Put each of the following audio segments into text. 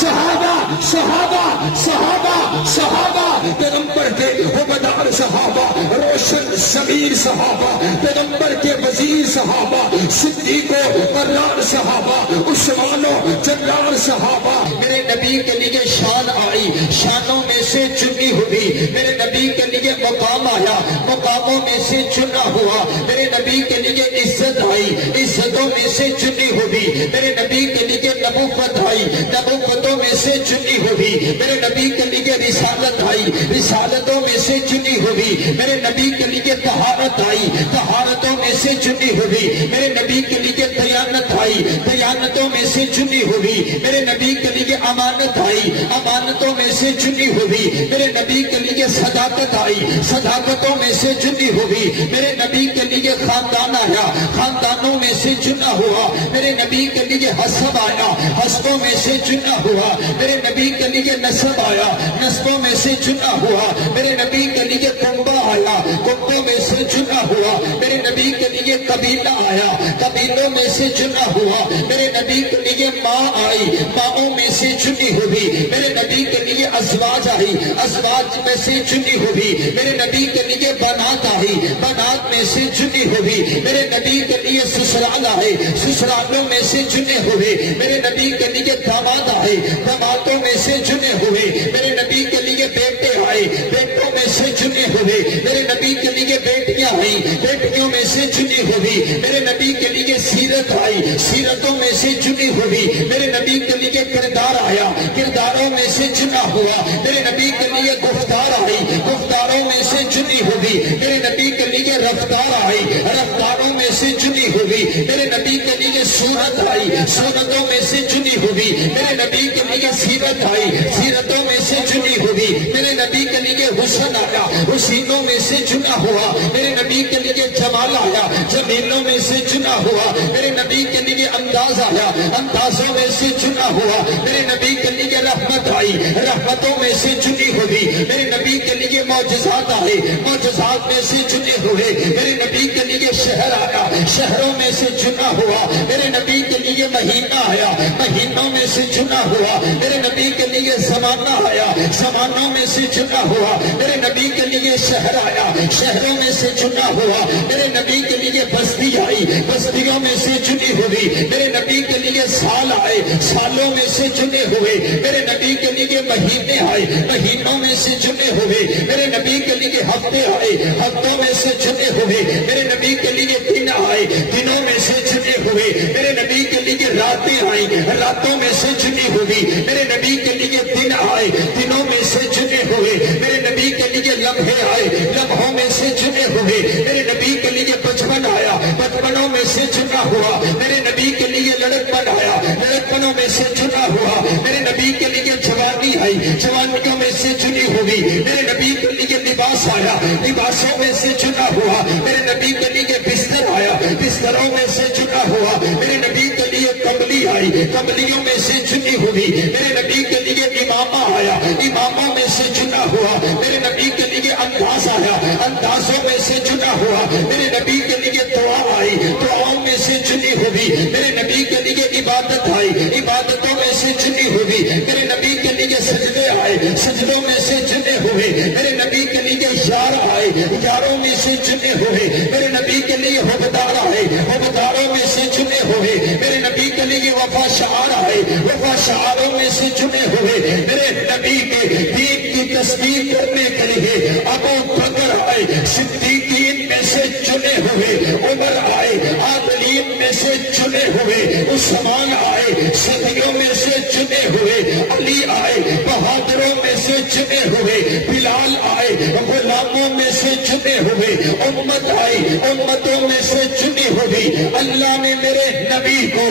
صحابہ صحابہ صحابہ صحابہ پیغمبر کے عہدیدار صحابہ، روشن ضمیر صحابہ، پیغمبر کے وزیر صحابہ، صدیق و برار صحابہ، عثمان و جرار صحابہ۔ میرے نبی کے لیے شان آئی، شانوں میں سے چنی ہوئی، میرے نبی کے لیے مقام آیا، مقاموں میں سے چنا ہوا، میرے نبی کے لیے عزت آئی، عزتوں میں سے چنی ہوئی، میرے نبی کے لیے نبوت آئی، نبوتوں میں سے چنی ہوئی، میرے نبی کے لیے رسالت آئی، رسالتوں میں سے چنی ہوئی، میرے نبی کے لیے طہارت آئی، طہارتوں میں سے چنی ہوئی، میرے نبی کے لیے دیانت آئی، دیانتوں میں سے چنی ہوئی، میرے نبی کے لیے امانت آئی، امانتوں میں سے چنی ہوئی، میرے نبی کے لیے صداقت آئی، صداقتوں میں سے چنی ہوئی، میرے نبی کے لیے خاندان آیا، خاندانوں میں سے چنا ہوا، میرے نبی کے لیے حسب آیا، حسبوں میں سے چنا ہوا، میرے نبی کے لیے نسب آیا، نسبوں میں سے چنا ہوا، میرے نبی کے لیے کنبہ آیا، کنبوں میں سے چنا ہوا، میرے نبی کے لیے قبیلہ آیا، قبیلوں میں سے چنا ہوا، میرے نبی کے لیے ماں آئی، ماؤں میں سے چنی ہوئی، میرے نبی کے لیے ازواج آئی، ازواج میں سے چنی ہوئی، میرے نبی کے لیے بنات آئی، بنات میں سے چنی ہوئی، میرے نبی کے لیے سسرال آئے، سسرالوں میں سے چنے ہوئے، میرے نبی کے لیے داماد آئے، دامادوں میں سے چنے ہوئے، میرے نبی کے لیے بیٹے آئے، بیٹوں میں سے چنے ہوئے، میرے نبی کے لیے بیٹیاں آئیں، بیٹیوں میں سے چنی ہوئی، میرے نبی کے لیے سیرت آئی، سیرتوں میں سے چنی ہوئی، میرے نبی کے لیے کردار آیا، کرداروں میں سے چنا ہوا، میرے نبی کے لیے گفتار آئی، گفتاروں میں سے چنی ہوئی، میرے نبی کے لیے رفتار آئی، رفتاروں میں سے چنی ہوئی، میرے نبی کے لیے صورت آئی، صورتوں میں سے چنی ہوئی، میرے نبی کے لیے سیرت آئی، سیرتوں میں سے چنی ہوئی، میرے نبی کے لیے حسن آیا، حسینوں میں سے چنا ہوا، میرے نبی کے لیے جمال آیا، جمیلوں میں سے چنا ہوا، میرے نبی کے لیے انداز آیا، اندازوں میں سے چنا ہوا، میرے نبی کے لیے رحمت آئی، رحمتوں میں سے چنی ہوئی، میرے نبی کے لیے معجزات آئے، معجزات میں سے چنے ہوئے، میرے نبی کے لیے شہر آیا، شہروں میں سے چنا ہوا، میرے نبی کے لیے مہینہ آیا، مہینوں میں سے چنا ہوا، میرے نبی کے لیے زمانہ آیا، زمانوں میں سے چنا ہوا، میرے نبی کے لیے شہر آیا، شہروں میں سے چنا ہوا، میرے نبی کے لیے بستی آئی، بستیوں میں سے چنی ہوئی، میرے نبی کے لیے سال آئے، سالوں میں سے چنے ہوئے، میرے نبی کے لیے مہینے آئے، مہینوں میں سے چنے ہوئے، میرے نبی کے لیے ہفتے آئے، ہفتوں میں سے چنے ہوئے، میرے نبی کے لیے دن آئے، دنوں میں سے چنے ہوئے، میرے نبی کے لیے راتیں آئیں، راتوں میں سے چنی ہوئی، میرے نبی کے لیے دن آئے، دنوں میں سے چنے ہوئے، میرے نبی کے لیے لمحے آئے، لمحوں میں سے چنے ہوئے، میرے نبی کے لیے بچپن آیا، بچپنوں میں سے چنا ہوا، میرے نبی کے لیے لڑکپن آیا، لڑکپنوں میں سے چنا ہوا، میرے نبی کے لیے جوانی آئی، جوانیوں میں سے چنی ہوئی، میرے نبی کے لیے لباس آیا، لباسوں میں سے چنا ہوا، میرے نبی کے لیے بستر آیا، بستروں میں سے چنا ہوا، میرے نبی کے لیے کمبلی آئی، کمبلیوں میں سے چنی ہوئی، میرے نبی کے لیے امامہ آیا، اماموں میں سے چنا ہوا، میرے نبی کے لیے انداز آیا، اندازوں میں سے چنا ہوا، میرے نبی کے لیے دعا آئی، دعاؤں میں سے چنی ہوئی، میرے نبی کے لیے عبادت آئی، عبادتوں میں سے چنی ہوئی، میرے نبی کے لیے سجدے آئے، سجدوں میں سے چنے ہوئے، میرے نبی کے لیے یار آئے، یاروں میں سے چنے ہوئے، میرے نبی کے لیے حبدار آئے، حبداروں میں سے چنے ہوئے، میرے نبی کے لیے وفا شعار آئے، وفا شعاروں میں سے چنے ہوئے، میرے نبی کے دین کی تصدیق کرنے کے لیے ابو بکر آئے، صدیقین میں سے چنے ہوئے، عمر آئے، عادلین میں سے چنے ہوئے، عثمان آئے، صدیوں میں سے چنے ہوئے، علی آئے، بہادروں میں سے چنے ہوئے، بلال آئے، غلاموں میں سے چنے ہوئے، امت آئی، امتوں میں سے چنی ہوئی، اللہ نے میرے نبی کو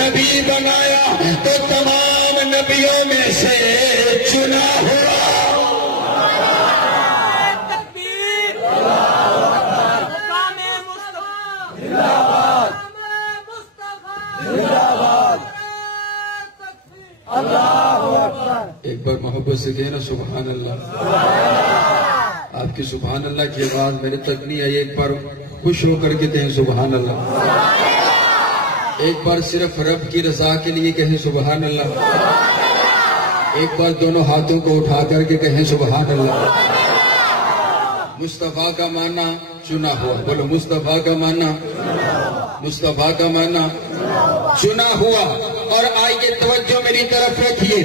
نبی بنایا تو تمام نبیوں میں سے چنا ہوا۔ ایک بار محبت سے کہنا سبحان اللہ۔ آپ کی سبحان اللہ کی آواز میرے تک نہیں آئی، ایک بار خوش ہو کر کے کہیں سبحان اللہ، ایک بار صرف رب کی رضا کے لیے کہیں سبحان اللہ، ایک بار دونوں ہاتھوں کو اٹھا کر کے کہیں سبحان اللہ۔ مصطفیٰ کا معنی چنا ہوا، بولو مصطفیٰ کا معنی، مصطفیٰ کا معنی چنا ہوا۔ اور آئیے توجہ میری طرف رکھیے،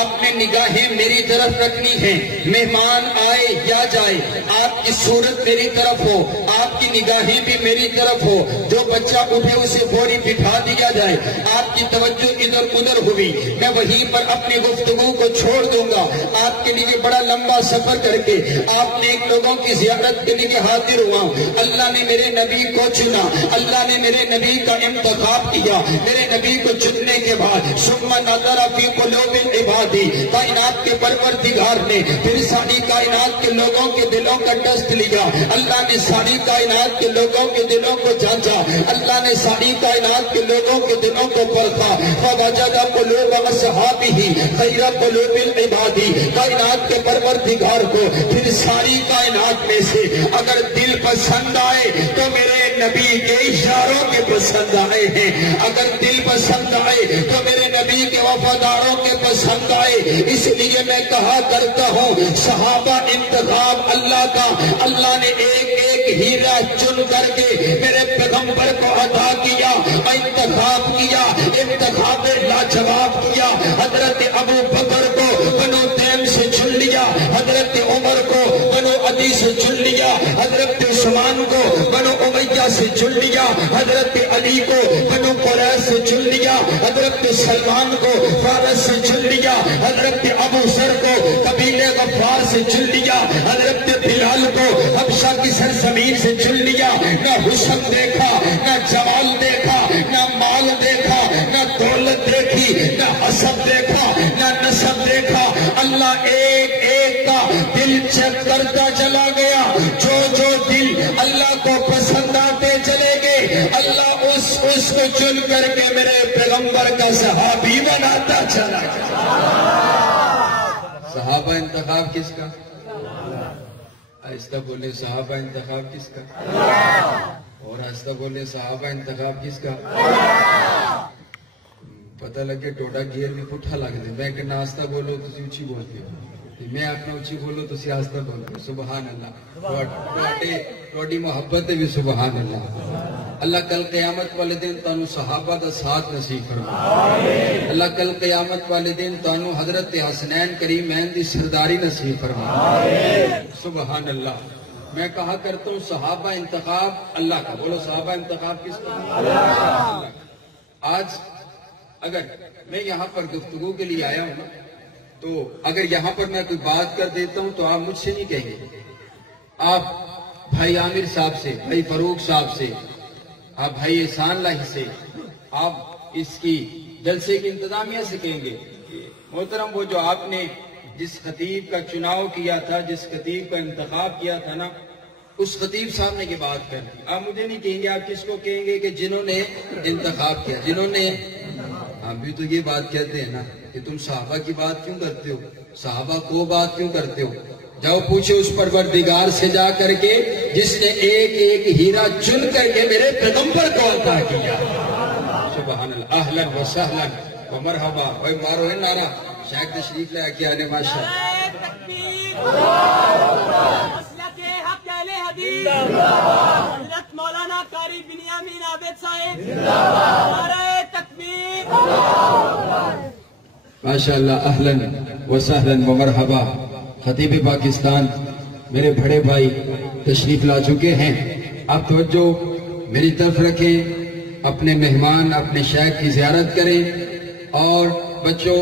آپ نے نگاہیں میری طرف رکھنی ہیں، مہمان آئے یا جائے آپ کی صورت میری طرف ہو، آپ کی نگاہیں بھی میری طرف ہو، جو بچہ اٹھے اسے فوری بٹھا دیا جائے، آپ کی توجہ ادھر ادھر ہوئی، میں وہیں پر اپنی گفتگو کو چھوڑ دوں گا۔ آپ کے لیے بڑا لمبا سفر کر کے آپ نے ایک لوگوں کی زیارت کے لیے حاضر ہوا، اللہ نے میرے نبی کو چنا، اللہ نے میرے نبی کا انتخاب کیا، میرے نبی کو چننے کے بعد ثم نظر فی قلوب العباد، کائنات کے پروردگار نے پھر ساری کائنات کے لوگوں کے دلوں کا ٹیسٹ لیا، اللہ نے ساری کائنات کے لوگوں کے دلوں کو جانچا، اللہ نے ساری کائنات کے لوگوں کے دلوں کو پرکھا، فوجد قلوب اصحابہ خیر قلوب العباد، کائنات کے پروردگار کو پھر ساری کائنات میں سے اگر دل پسند آئے تو میرے نبی کے اشاروں کے پسند آئے ہیں، اگر دل پسند آئے تو میرے نبی کے وفاداروں کے پسند آئے۔ اس لیے میں کہا کرتا ہوں صحابہ انتخاب اللہ کا، اللہ نے ایک ایک ہیرا چن کر کے میرے پیغمبر کو عطا کیا، انتخاب کیا، انتخاب لاجواب کیا۔ حضرت ابو بکر کو بنو تیم سے چن لیا، حضرت عمر کو بنو عدی سے چن لیا، حضرت عثمان کو بنو امیہ سے چن لیا، حضرت علی کو بنو قریظ سے چن لیا، حضرت سلمان کو فارس سے چن لیا، حضرت ابو ذر کو قبیلہ غفار سے چن لیا، حضرت بلال کو حبشہ کی سرزمین سے چن لیا۔ نہ حسن دیکھا، نہ جمال دیکھا، نہ مال دیکھا، نہ دولت دیکھی، نہ حسب دیکھا، نہ نسب دیکھا، اللہ ایک ایک کا دل چیک کرتا چلا گیا، جو جو دل اللہ کو پسند آتے چلے گئے اللہ اس کو چن کر کے میرے پیغمبر کا صحابی بناتا چلا گیا۔ صحابہ انتخاب کس کا؟ آہستہ بولے صحابہ انتخاب کس کا؟ اور آہستہ بولے صحابہ انتخاب کس کا؟ پتہ لگے ٹوٹا گیر بھی پٹھا لگ دے، میں کہ آہستہ بولو تو اچھی بولتے ہو، میں اپنا اچھی بولو تو آہستہ بولتے ہو۔ سبحان اللہ، توڑی محبت بھی سبحان اللہ۔ اللہ کل قیامت والے دن تانو صحابہ دا ساتھ نصیب فرمائے، اللہ کل قیامت والے دن تانو حضرت حسنین کریمین دی سرداری نصیب فرمائے، سبحان اللہ۔ میں کہا کرتا ہوں صحابہ انتخاب اللہ کا، بولو صحابہ انتخاب کس کا؟ اللہ کا۔ آج اگر میں یہاں پر گفتگو کے لیے آیا ہوں تو اگر یہاں پر میں کوئی بات کر دیتا ہوں تو آپ مجھ سے نہیں کہیں گے، آپ بھائی عامر صاحب سے، بھائی فاروق صاحب سے، آپ بھائی احسان لاہی سے، آپ اس کی جلسے کی انتظامیہ سے کہیں گے محترم وہ جو آپ نے جس خطیب کا چناؤ کیا تھا، جس خطیب کا انتخاب کیا تھا نا، اس خطیب صاحب نے یہ بات کر دی۔ آپ مجھے نہیں کہیں گے، آپ کس کو کہیں گے کہ جنہوں نے انتخاب کیا، جنہوں نے، ہم بھی تو یہ بات کہتے ہیں نا کہ تم صحابہ کی بات کیوں کرتے ہو، صحابہ کو بات کیوں کرتے ہو؟ جاؤ پوچھو اس پروردگار سے جا کر کے جس نے ایک ایک ہیرا چن کر کے میرے پیغمبر کو عطا کیا۔ سبحان اللہ، اہلا و سہلا و مرحبا۔ اوے مارو ہے نعرہ، شیخ تشریف لے کے آنے ماشاءاللہ۔ حضرت مولانا قاری بنیامین عابد صاحب، نعرہ تکبیر، ماشاءاللہ، اہلا و سہلا و مرحبا۔ خطیب پاکستان میرے بڑے بھائی تشریف لا چکے ہیں، آپ توجہ میری طرف رکھیں، اپنے مہمان اپنے شیخ کی زیارت کریں۔ اور بچوں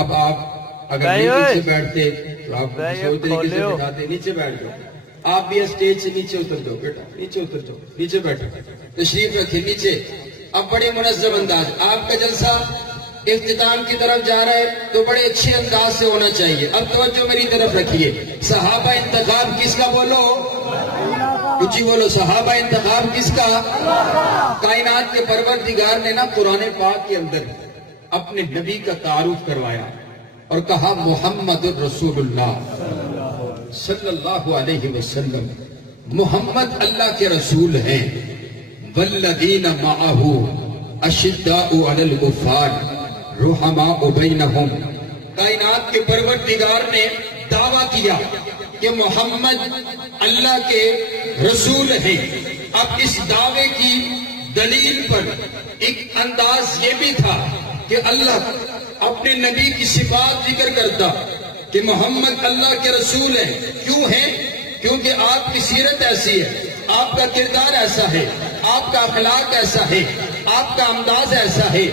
اب آپ اگر نیچے سے بیٹھتے تو آپ کسی طریقے سے بٹھاتے، نیچے بیٹھ جاؤ، آپ بھی اسٹیج سے نیچے اتر جاؤ، بیٹا نیچے اتر جاؤ، نیچے بیٹھو، تشریف رکھیں نیچے۔ اب بڑے منظم انداز، آپ کا جلسہ اختتام کی طرف جا رہا ہے تو بڑے اچھے انداز سے ہونا چاہیے۔ اب توجہ میری طرف رکھیے، صحابہ انتخاب کس کا؟ بولو کچھ بولو، صحابہ انتخاب کس کا؟ کائنات کے پروردگار نے نا قرآن پاک کے اندر اپنے نبی کا تعارف کروایا اور کہا محمد الرسول اللہ صلی اللہ علیہ وسلم، محمد اللہ کے رسول ہیں، والذین معہ اشداء علی الکفار رحماء بینہم۔ کائنات کے پروردگار نے دعویٰ کیا کہ محمد اللہ کے رسول ہیں. اب اس دعوے کی دلیل پر ایک انداز یہ بھی تھا کہ اللہ اپنے نبی کی صفات ذکر کرتا کہ محمد اللہ کے رسول ہیں. کیوں ہیں؟ کیونکہ آپ کی سیرت ایسی ہے، آپ کا کردار ایسا ہے، آپ کا اخلاق ایسا ہے، آپ کا انداز ایسا ہے،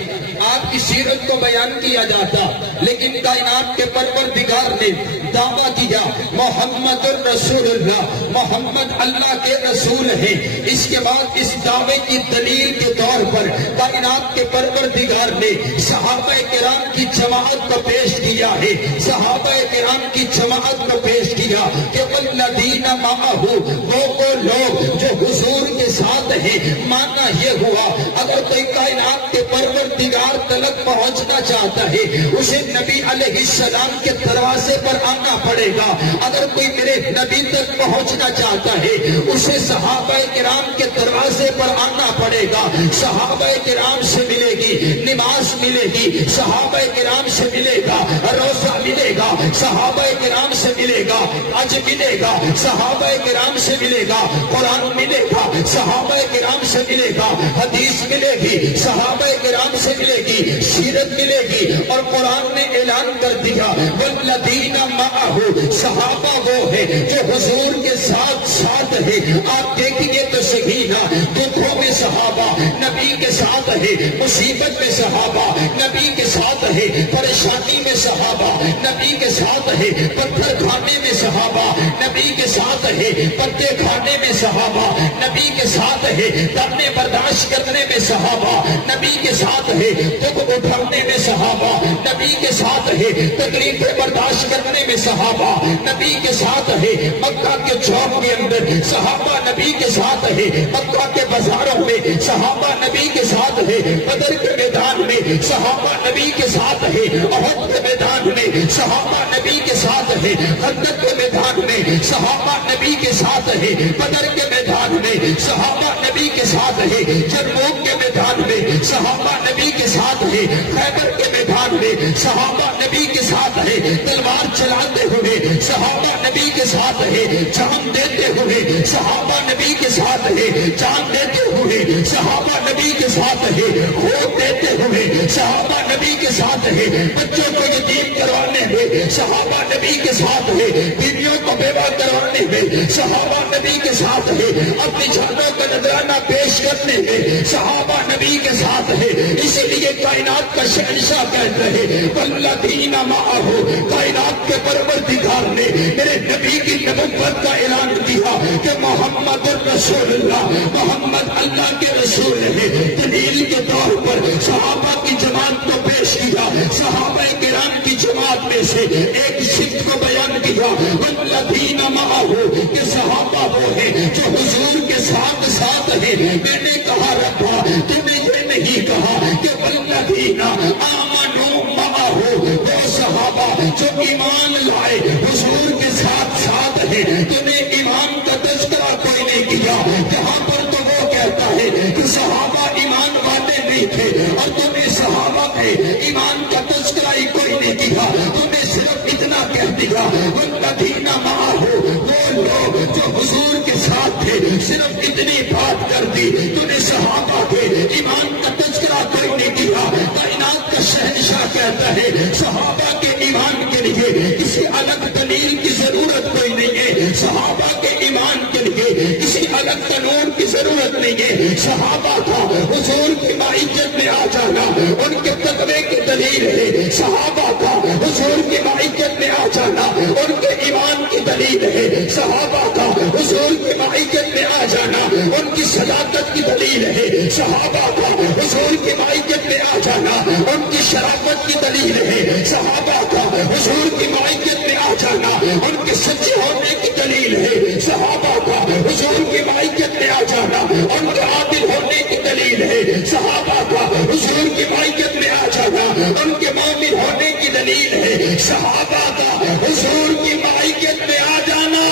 آپ کی سیرت کو بیان کیا جاتا. لیکن کائنات کے پروردگار نے دعویٰ کیا محمد الرسول اللہ، محمد اللہ کے رسول ہیں. اس کے بعد اس دعوے کی دلیل کے طور پر کائنات کے پروردگار نے صحابہ کرام کی جماعت کو پیش کیا ہے. صحابہ کرام کی جماعت کو پیش کیا کہ والذین معہ، وہ لوگ جو حضور کے ساتھ ہیں. مانا یہ ہوا اگر کوئی کائنات کے پروردگار تلک پہنچنا چاہتا ہے اسے نبی علیہ السلام کے دروازے پر آنا پڑے گا. اگر کوئی میرے نبی تک پہنچنا چاہتا ہے اسے صحابہ کرام کے دروازے پر آنا پڑے گا. صحابہ کرام سے ملے گی نماز، ملے گی صحابہ کرام سے ملے گا روزہ، ملے گا صحابہ کرام سے ملے گا حج، ملے گا صحابہ کرام سے ملے گا قرآن، ملے گا صحابہ کرام سے ملے گا حدیث، ملے گی صحابہ کرام سے ملے گی سیرت، ملے گی. اور قرآن نے اعلان کر دیا والذین معہ، صحابہ وہ ہے جو حضور کے ساتھ ساتھ ہے. آپ دیکھیں گے تو صحیح نا، دکھوں میں صحابہ نبی کے ساتھ ہے، مصیبت میں صحابہ نبی کے ساتھ ہے، پریشانی میں صحابہ نبی کے ساتھ ہے، پتھر کھانے میں صحابہ نبی کے ساتھ ہے، پتے کھانے میں صحابہ نبی کے ساتھ ہے، تانے برداشت کرنے میں صحابہ نبی کے ساتھ ہے، دکھ اٹھانے میں صحابہ نبی کے ساتھ ہے، تکلیفیں برداشت کرنے میں صحابہ نبی کے ساتھ ہے. مکہ کے چوک کے اندر صحابہ نبی کے ساتھ ہے، مکہ کے بازاروں میں صحابہ نبی کے ساتھ ہے، بدر کے میدان میں صحابہ نبی کے ساتھ ہے، احد کے میدان میں صحابہ نبی کے ساتھ ہے، خندق کے میدان میں صحابہ نبی کے ساتھ ہے، بدر کے میدان میں صحابہ نبی کے ساتھ ہے، جرموک کے میدان میں صحابہ نبی کے ساتھ ہے، خیبر کے میدان میں صحابہ نبی کے ساتھ ہے، تلوار چلاتے ہوئے صحابہ نبی کے ساتھ ہے، جان دیتے ہوئے صحابہ نبی کے ساتھ ہے، جان دیتے ہوئے صحابہ نبی کے ساتھ ہے، خون دیتے ہوئے صحابہ نبی کے ساتھ ہے، بچوں کو یتیم کروانے میں صحابہ نبی کے ساتھ ہے، بیویوں کو بیوہ کروانے میں صحابہ نبی کے ساتھ ہے، اپنی جانوں کا نذرانہ پیش کرنے میں صحابہ نبی کے ساتھ ہے. اسی لیے کائنات کا شہنشاہ کہتا ہے والذین معہ، کائنات کے پروردگار نے میرے نبی کی نبوت کا اعلان کیا کہ محمد الرسول اللہ، محمد اللہ کے رسول ہے. دلیل کے طور پر صحابہ کی جماعت کو پیش کیا. صحابہ کرام کی جماعت میں سے ایک صفت کو بیان کیا والذین معہ، کہ صحابہ وہ ہیں جو حضور کے ساتھ ساتھ ہیں. میں نے کہا رکھا تم نے یہ نہیں کہا کہ والذین آمنوا معہ، وہ صحابہ جو ایمان لائے حضور کے ساتھ ساتھ ہیں. تم نے ایمان کا تذکرہ کوئی نہیں کیا. جہاں پر تو وہ کہتا ہے کہ صحابہ ایمان والے نہیں تھے اور تم نے صحابہ کے ایمان کا تذکرہ ہی کوئی نہیں کیا. تم نے صرف اتنا کہہ دیا والذین معہ، وہ لوگ جو حضور کے ساتھ تھے، صرف اتنی بات کر دی. تم نے صحابہ کے ایمان کا تذکرہ کوئی نہیں کیا. کائنات کا شہنشاہ کہتا ہے صحابہ کے ایمان کے لیے کسی الگ دلیل کی ضرورت کوئی نہیں ہے. صحابہ کے ایمان کے لیے کسی الگ قانون کی ضرورت نہیں ہے. صحابہ کا حضور کی معیت میں آ جانا ان کے تقوی کی دلیل ہے. صحابہ کا حضور کی معیت میں آ جانا ان کے ایمان کی دلیل ہے. صحابہ کا حضور کی معیت میں آ جانا ان کی صداقت کی دلیل ہے. صحابہ کا حضور کی معیت میں آ جانا ان کی شرافت کی دلیل ہے. صحابہ کا حضور کی معیت میں آ جانا ان کے سچے ہونے کی دلیل ہے. صحابہ کا حضور کی معیت میں آ جانا ان کے عادل ہونے کی دلیل ہے. صحابہ کا حضور کی معیت میں آ جانا ان کے مومن ہونے کی دلیل ہے. صحابہ کا حضور کی معیت میں آ جانا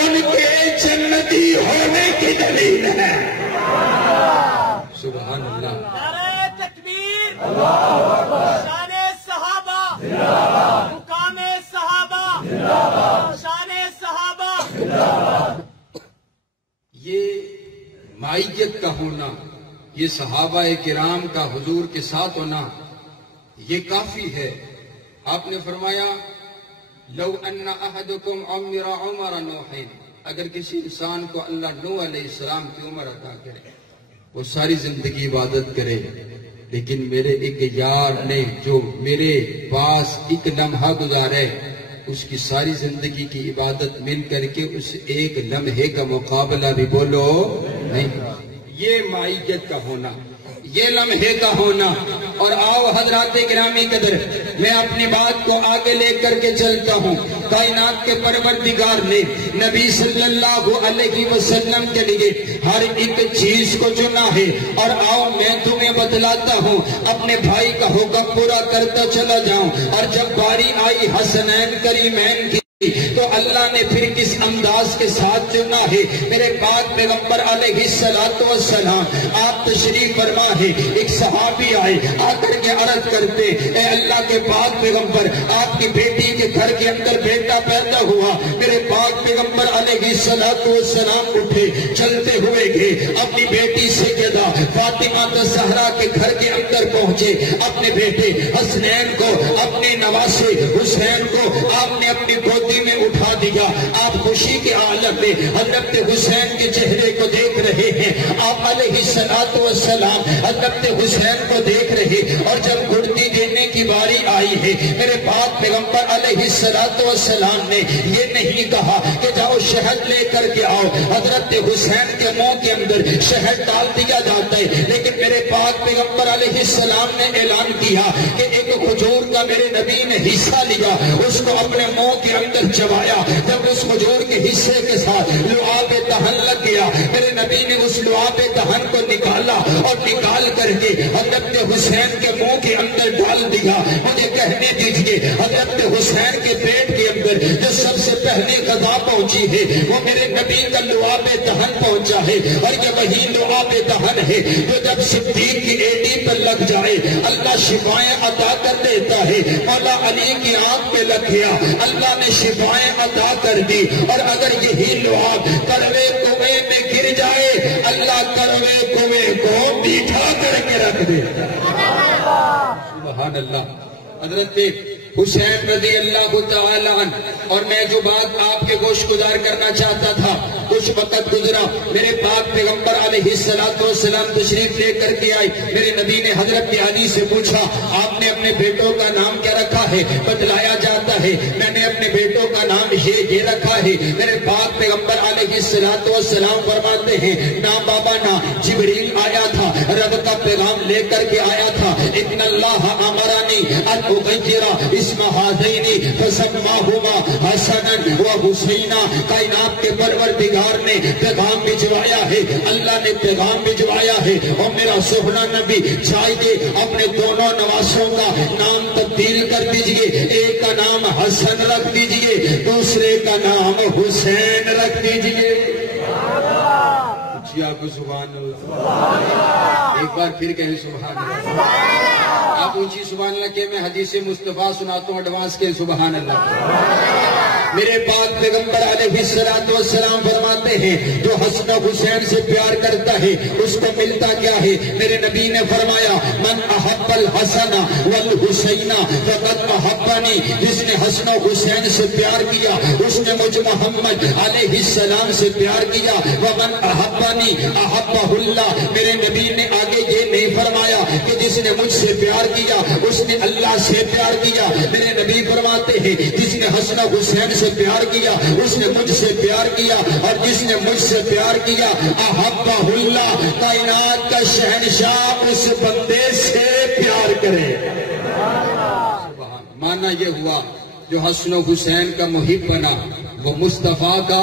ان کے جنتی ہونے کی دلیل ہے. سبحان اللہ. نعرہ تکبیر، شان صحابہ، مقام معیت کا ہونا، یہ صحابہ کرام کا حضور کے ساتھ ہونا، یہ کافی ہے۔ آپ نے فرمایا لو ان احدکم عمر عمر نوح، اگر کسی انسان کو اللہ نوح علیہ السلام کی عمر عطا کرے، وہ ساری زندگی عبادت کرے، لیکن میرے ایک یار نے جو میرے پاس ایک لمحہ گزارے، اس کی ساری زندگی کی عبادت مل کر کے اس ایک لمحے کا مقابلہ بھی بولو نہیں۔ یہ معیت کا ہونا، یہ لمحے کا ہونا۔ اور آؤ حضرات گرامی قدر، میں اپنی بات کو آگے لے کر کے چلتا ہوں۔ کائنات کے پروردگار نے نبی صلی اللہ علیہ وسلم کے لیے ہر ایک چیز کو چنا ہے، اور آؤ میں تمہیں بتلاتا ہوں، اپنے بھائی کا حکم پورا کرتا چلا جاؤں۔ اور جب باری آئی حسنین کریمین کی تو اللہ نے پھر کس انداز کے ساتھ چنا ہے۔ میرے پاک پیغمبر علیہ السلام آپ تشریف فرما ہے، ایک صحابی آئے، آ کر کے عرض کرتے، اے اللہ کے پاک پیغمبر، آپ کی بیٹی کے گھر کے اندر بیٹا پیدا ہوا۔ میرے پاک پیغمبر علیہ السلام اٹھے، چلتے ہوئے گئے، اپنی بیٹی سیدہ فاطمہ الزہرا کے گھر کے اندر پہنچے، اپنے بیٹے حسنین کو، اپنے نواسے حسین کو آپ نے اپنی گودی میں اٹھا دیا۔ آپ خوشی کے عالم میں حضرت حسین کے چہرے کو دیکھ رہے ہیں، آپ علیہ السلام حضرت حسین کو دیکھ رہے، اور جب گھڑتی دینے کی باری آئی ہے، میرے پاک پیغمبر علیہ السلام نے یہ نہیں کہا کہ جاؤ شہد لے کر کے آؤ، حضرت حسین کے منہ کے اندر شہد ڈال دیا جاتا ہے، لیکن میرے پاک پیغمبر علیہ السلام نے اعلان کیا کہ ایک کھجور کا میرے نبی نے حصہ لیا، اس کو اپنے منہ کے اندر چبایا۔ جب اس کھجور کے حصے کے ساتھ لعاب دہن لگ گیا، میرے نبی نے اس لعاب دہن کو نکالا، اور نکال کر کے حضرت حسین کے منہ کے اندر ڈال دیا۔ مجھے کہنے دیجئے، حضرت حسین کے پیٹ کے اندر جو سب سے پہلی غذا پہنچی ہے، وہ میرے نبی کا لعاب دہن پہنچا ہے، اور یہ وہی لعاب دہن ہے جو جب صدیق کی ایڑی پر لگ جائے اللہ شفائیں عطا کر دیتا ہے۔ مولا علی کی آنکھ پہ لگ گیا، اللہ نے شفائیں عطا کر دی، اور اگر یہی لعاب کروے کنویں میں گر جائے، اللہ کروے کنویں کو میٹھا کر کے رکھ دے۔ سبحان اللہ۔ حضرت حسین رضی اللہ تعالی عنہ، اور میں جو بات آپ کے گوش گزار کرنا چاہتا تھا، کچھ وقت گزرا، میرے پاک پیغمبر علیہ السلام تشریف لے کر کے آئے۔ میرے نبی نے حضرت علی سے پوچھا، آپ نے اپنے بیٹوں کا نام کیا رکھا ہے؟ بتلایا جاتا ہے میں نے اپنے بیٹوں کا نام یہ رکھا ہے۔ میرے پاک پیغمبر علیہ السلام فرماتے ہیں، نا بابا نا، جبریل آیا تھا، رب کا پیغام لے کر کے آیا تھا، ان اللہ امرانی ان اغیر اسم ہذین فسماہما حسنا و حسینا۔ کائنات کے پروردگار نے پیغام بھجوایا ہے، اللہ نے پیغام بھجوایا ہے، اور میرا سہنا نبی چاہیے اپنے دونوں نواسوں کا نام تبدیل کر دیجئے، ایک کا نام حسن رکھ دیجئے، دوسرے کا نام حسین رکھ دیجئے۔ آپ کو سبحان اللہ، ایک بار پھر کہیں سبحان اللہ۔ آپ اونچی سبحان اللہ کہ میں حدیث مصطفیٰ سناتا ہوں، ایڈوانس کے سبحان اللہ۔ میرے پاک پیغمبر علیہ السلام فرماتے ہیں، جو حسن و حسین سے پیار کرتا ہے اس کو ملتا کیا ہے؟ میرے نبی نے فرمایا، من احب الحسن والحسین فقد احبنی، جس نے حسن و حسین سے پیار کیا اس نے مجھ محمد علیہ السلام سے پیار کیا۔ ومن احبنی احبہ اللہ، میرے نبی نے آگے یہ نہیں فرمایا کہ جس نے مجھ سے پیار کیا اس نے اللہ سے پیار کیا۔ میرے نبی فرماتے ہیں، جس نے حسن و حسین سے پیار کیا اس نے مجھ سے پیار کیا، اور جس نے مجھ سے پیار کیا احبہ اللہ، کائنات کا شہنشاہ اس بندے سے پیار کرے۔ مانا یہ ہوا، جو حسن و حسین کا محب بنا وہ مصطفیٰ کا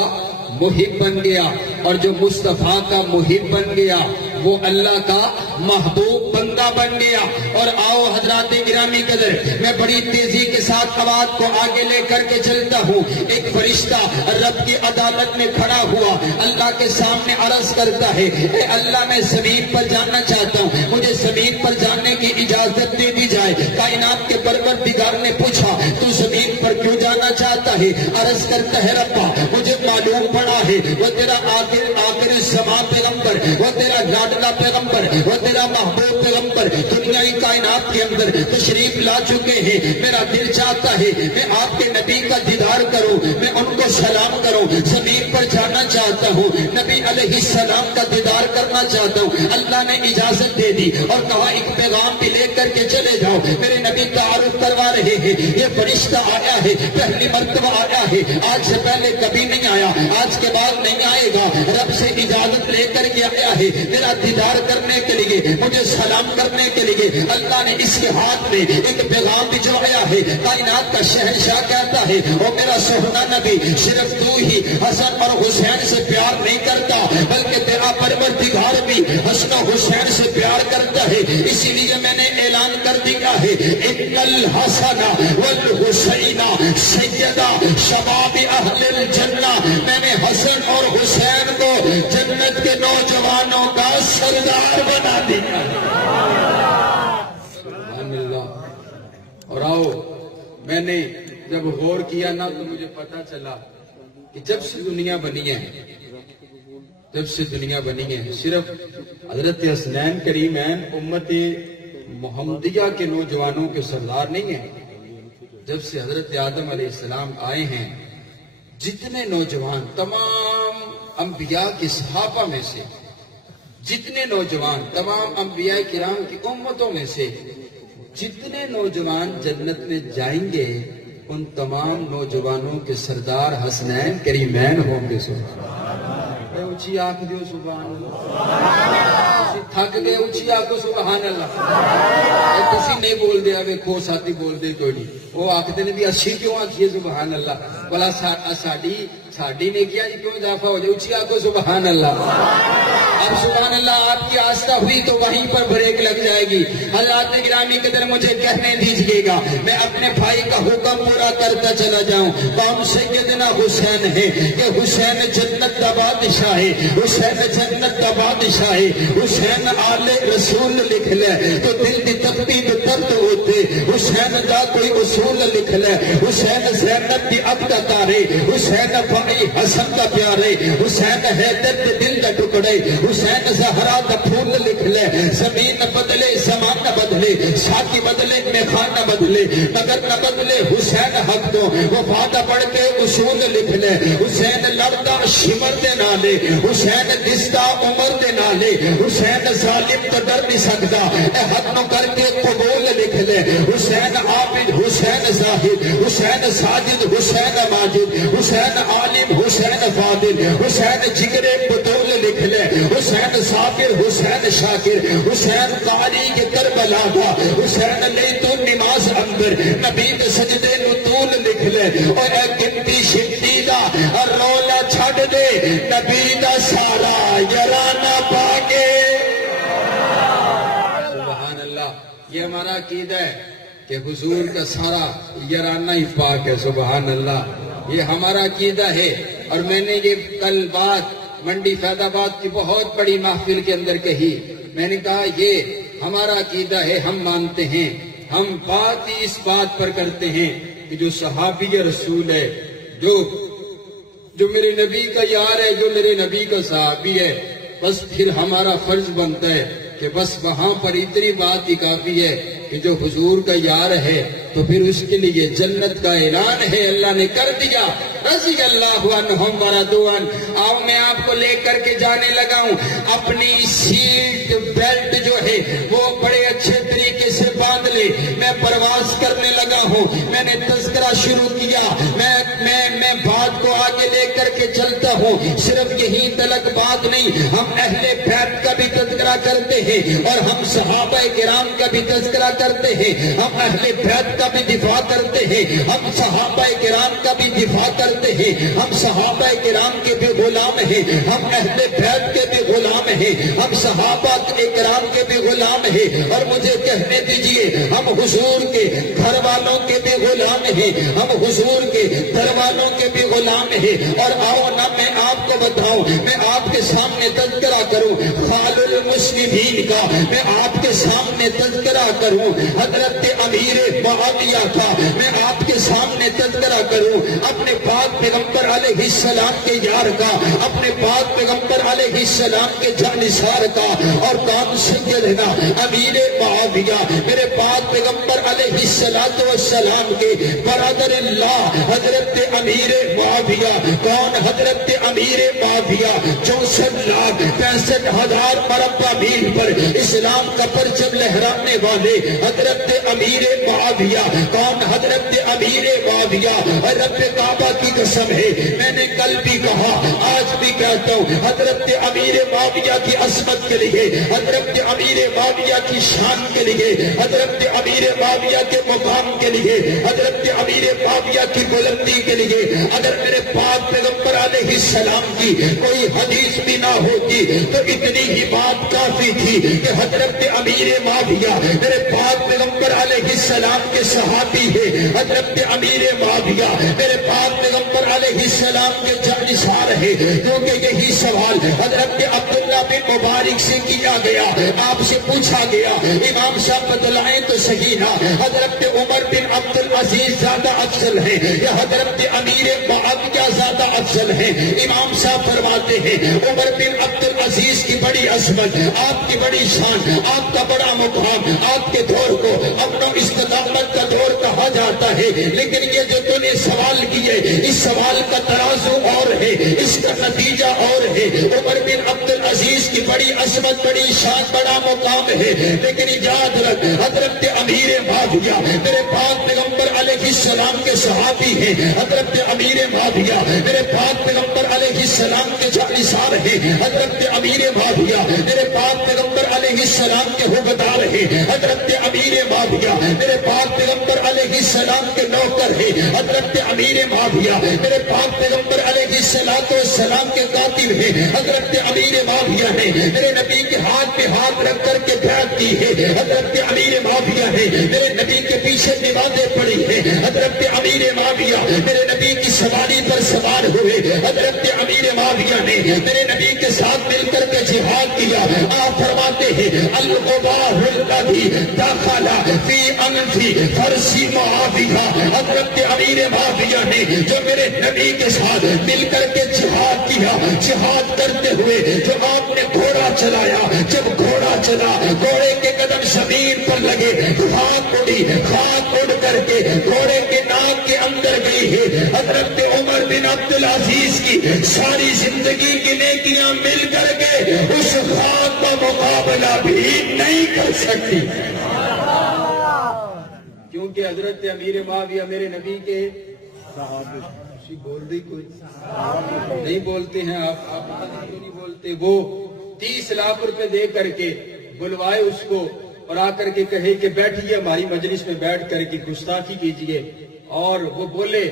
محب بن گیا، اور جو مصطفیٰ کا محب بن گیا وہ اللہ کا محبوب بندہ بن گیا۔ اور آؤ حضرات گرامی قدر، میں بڑی تیزی کے ساتھ آواز کو آگے لے کر کے چلتا ہوں۔ ایک فرشتہ رب کی عدالت میں کھڑا ہوا، اللہ کے سامنے عرض کرتا ہے، اے اللہ میں زمین پر جانا چاہتا ہوں، مجھے زمین پر جانے کی اجازت دے دی جائے۔ کائنات کے پروردگار نے پوچھا، تو زمین پر کیوں جانا چاہتا ہے؟ عرض کرتا ہے، ربا مجھے معلوم منہ پڑا ہے وہ تیرا آخر زمان پیغمبر، وہ تیرا لاڈلا پیغمبر، وہ تیرا محبوب پیغمبر دنیا کائنات کے اندر تشریف لا چکے ہیں۔ میرا دل چاہتا ہے میں آپ کے نبی کا دیدار کروں، میں ان کو سلام کروں، زمین پر جانا چاہتا ہوں، نبی علیہ السلام کا دیدار کرنا چاہتا ہوں۔ اللہ نے اجازت دے دی اور کہا ایک پیغام بھی لے کر کے چلے جاؤ۔ میرے نبی تعارف کروا رہے ہیں، یہ فرشتہ آیا ہے، پہلی مرتبہ آیا ہے، آج سے پہلے کبھی نہیں آیا، آج کے بعد نہیں آئے گا، رب سے اجازت لے کر کے آیا ہے میرا دیدار کرنے کے لیے، مجھے سلام کرنے کے لیے۔ اللہ نے اس کے ہاتھ میں ایک پیغام بھجوایا ہے۔ کائنات کا شہنشاہ کہتا ہے او میرا سونا نبی، صرف تو ہی حسن اور حسین سے پیار نہیں کرتا بلکہ تیرا پروردگار بھی حسن و حسین سے پیار کرتا ہے، اسی لیے میں نے اعلان کر دیا ہے ان الحسن والحسین سیدہ شباب اہل الجنہ، میں نے حسن اور حسین کو جنت کے نوجوانوں کا سردار بنا دیا۔ سبحان اللہ۔ اور آؤ، میں نے جب غور کیا نا تو مجھے پتا چلا کہ جب سے دنیا بنی ہے، جب سے دنیا بنی ہے، صرف حضرت حسنین کریمین امت محمدیہ کے نوجوانوں کے سردار نہیں ہیں۔ جب سے حضرت آدم علیہ السلام آئے ہیں، جتنے نوجوان تمام انبیاء کے صحابہ میں سے، جتنے نوجوان تمام انبیاء کرام کی امتوں میں سے جتنے نوجوان جنت میں جائیں گے، ان تمام نوجوانوں کے سردار حسنین کریمین ہوں گے۔ اونچی آنکھ دیو سبحان اللہ۔ تھک گئے اونچی آنکھ سبحان اللہ۔ تسی نہیں بول دیا ویکھو ساتھی بول دے کوئی نہیں، وہ آکھتے نے بھی اچھی کیوں آکھیے سبحان اللہ، بلا ساڑی نے کیا جی کیوں اضافہ ہو جائے، اونچی آنکھ سبحان اللہ۔ اب سبحان اللہ آپ کی آستہ ہوئی تو وہیں پر بریک لگ جائے گی۔ حضرات گرامی قدر مجھے کہنے دیجئے گا، میں اپنے بھائی کا حکم پورا کرتا چلا جاؤں۔ کام سیدنا حسین ہے کہ حسین جنت کا بادشاہ ہے، حسین جنت کا بادشاہ ہے، حسین آل رسول لکھ لے تو دل دی تپتی میں درد ہوتے، حسین دا کوئی اصول لکھ لے، حسین زینب دی اب کا تارے، حسین بھائی حسن کا پیارے، حسین حیدر دے دل دا ٹکڑے، حسین زہرا دا پھول لکھ لے، زمین بدلے زمان نہ بدلے، ساتھی بدلے میخان نہ بدلے، نگر نہ بدلے حسین حق دو، وفادہ پڑھ کے اصول لکھ لے، حسین لڑتا شمر دے نالے، حسین دستا عمر دے نالے، حسین ظالم تو ڈر نہیں سکتا، اے حق نو کر کے قبول لکھ لے، حسین عابد حسین زاہد، حسین ساجد حسین ماجد، حسین عالم حسین فاضل، حسین جگر بطول لکھ لے، حسین صابر حسین شاکر، حسین قاری کے کربلا دا، حسین لئی تو نماز اندر، نبی کے سجدے نطول لکھ لے، اور اے گنتی شکتی دا اور رولا چھڑ دے، نبی دا سارا یرانہ پاکے۔ سبحان اللہ، یہ ہمارا عقیدہ ہے کہ حضور کا سارا یرانہ ہی پاک ہے۔ سبحان اللہ، یہ ہمارا عقیدہ ہے۔ اور میں نے یہ کل بات منڈی فیض آباد کی بہت بڑی محفل کے اندر کہی، میں نے کہا یہ ہمارا عقیدہ ہے، ہم مانتے ہیں، ہم بات ہی اس بات پر کرتے ہیں کہ جو صحابی رسول ہے، جو میرے نبی کا یار ہے، جو میرے نبی کا صحابی ہے، بس پھر ہمارا فرض بنتا ہے کہ بس وہاں پر اتنی بات ہی کافی ہے کہ جو حضور کا یار ہے تو پھر اس کے لیے جنت کا اعلان ہے، اللہ نے کر دیا، رضی اللہ عنہم ورضوا عنہ۔ آؤ میں آپ کو لے کر کے جانے لگا ہوں، اپنی سیٹ بیلٹ جو ہے وہ بڑے اچھے طریقے سے باندھ لے، میں پرواز کرنے لگا ہوں، میں نے تذکرہ شروع کیا، میں بات کو آگے لے کر کے چلتا ہوں، صرف یہی تلک بات نہیں، ہم اہل بیت کا بھی تذکرہ کرتے ہیں اور ہم صحابہ کرام کا بھی تذکرہ کرتے ہیں، ہم اہل بیت کا بھی دفاع کرتے ہیں، ہم صحابہ کرام کا بھی دفاع کرتے ہیں، ہم صحابہ کرام کے بھی غلام ہیں، ہم اہل بیت کے بھی غلام ہیں، ہم صحابہ کرام کے بھی غلام ہیں، اور مجھے کہنے دیجئے ہم حضور کے گھر والوں کے بھی غلام ہیں، ہم حضور کے گھر والوں کے بھی غلام ہیں، اور بتاؤ نہ میں آپ کو بتاؤں، میں آپ کے سامنے تذکرہ کروں خال المسلمین کا، میں آپ کے سامنے تذکرہ کروں حضرت امیر معاویہ کا، میں آپ کے سامنے تذکرہ کروں اپنے پاک پیغمبر علیہ السلام کے یار کا، اپنے پاک پیغمبر علیہ السلام کے جانثار کا، اور کام سیدنا امیر معاویہ میرے پاک پیغمبر علیہ السلام کے برادر اللہ حضرت امیر معاویہ۔ کون؟ حضرت امیر معاویہ 64,65,000 مربع میل پر اسلام کا پرچم لہرانے والے حضرت امیر معاویہ۔ کون؟ حضرت امیر معاویہ۔ رب کعبہ کی قسم ہے، میں نے کل بھی کہا آج بھی کہتا ہوں، حضرت امیر معاویہ کی عظمت کے لیے، حضرت امیر معاویہ کی شان کے لیے، حضرت امیر معاویہ کے مقام کے لیے، حضرت امیر معاویہ کی بلندی کے لیے اگر میرے پاک پیغمبر علیہ السلام کی کوئی حدیث بھی نہ ہوتی تو اتنی ہی بات کافی تھی کہ حضرت امیر معاویہ میرے پاک پیغمبر علیہ السلام کے صحابی ہے، حضرت امیر معاویہ میرے پاک پیغمبر علیہ السلام کے جانثار ہے، کیونکہ یہی سوال حضرت عبداللہ بن مبارک سے کیا گیا، آپ سے پوچھا گیا امام صاحب بتلائیں تو صحیح نہ حضرت عمر بن عبد العزیز زیادہ افضل ہے یا حضرت امیر معاویہ زیادہ افضل ہے؟ امام صاحب فرماتے ہیں عمر بن عبد العزیز کی بڑی عظمت، آپ کی بڑی شان، آپ کا بڑا مقام، آپ کے دور کو امن و استقامت کا دور کہا جاتا ہے، لیکن یہ جو تو نے سوال کیے اس سوال کا ترازو اور ہے، اس کا نتیجہ اور ہے۔ عمر بن عبد العزیز کی بڑی عظمت، بڑی شان، بڑا مقام ہے، لیکن یاد رکھ حضرت امیر معاویہ میرے پاک پیغمبر علیہ السلام کے صحابی ہیں، حضرت امیر معاویہ میرے پاک پیغمبر علیہ السلام کے جانثار ہیں، حضرت امیر معاویہ میرے پاک پیغمبر علیہ السلام کے حکمدار ہیں، حضرت امیر معاویہ میرے پاک پیغمبر علیہ السلام کے نوکر ہیں، حضرت امیر معاویہ میرے پاک پیغمبر علیہ السلام کے کاتب ہیں، حضرت امیر معاویہ نے میرے نبی کے ہاتھ پہ ہاتھ رکھ کر کے بیعت کی ہے، حضرت امیر معاویہ نے میرے نبی کے پیچھے نمازیں پڑھی ہے، حضرت امیر معاویہ میرے نبی کی سواری پر سوار ہوئے، حضرت امیر معاویہ نے میرے نبی کے ساتھ مل کر کے جہاد کیا۔ آپ فرماتے ہیں الغبار الذی دخل فی انفی فرس معاویہ، حضرت امیر معاویہ نے جو میرے نبی کے ساتھ مل کر کے جہاد کیا، جہاد کرتے ہوئے جو آپ نے گھوڑا چلایا، جب گھوڑا چلا گھوڑے کے قدم زمین پر لگے، خاک اڑی، خاک اڑ کر کے گھوڑے کے ناک کے اندر گئی ہے۔ حضرت عمر بن عبد العزیز کی ساری زندگی کی نیکیاں مل کر کے اس خاک کا مقابلہ بھی نہیں کر سکتی، کیونکہ حضرت امیر معاویہ میرے نبی کے بول دی کوئی نہیں بولتے ہیں، آپ نہیں بولتے۔ وہ 30 لاکھ روپے دے کر کے بلوائے اس کو اور آ کر کے کہے کہ بیٹھیے ہماری مجلس میں بیٹھ کر کے گستاخی کیجئے، اور وہ بولے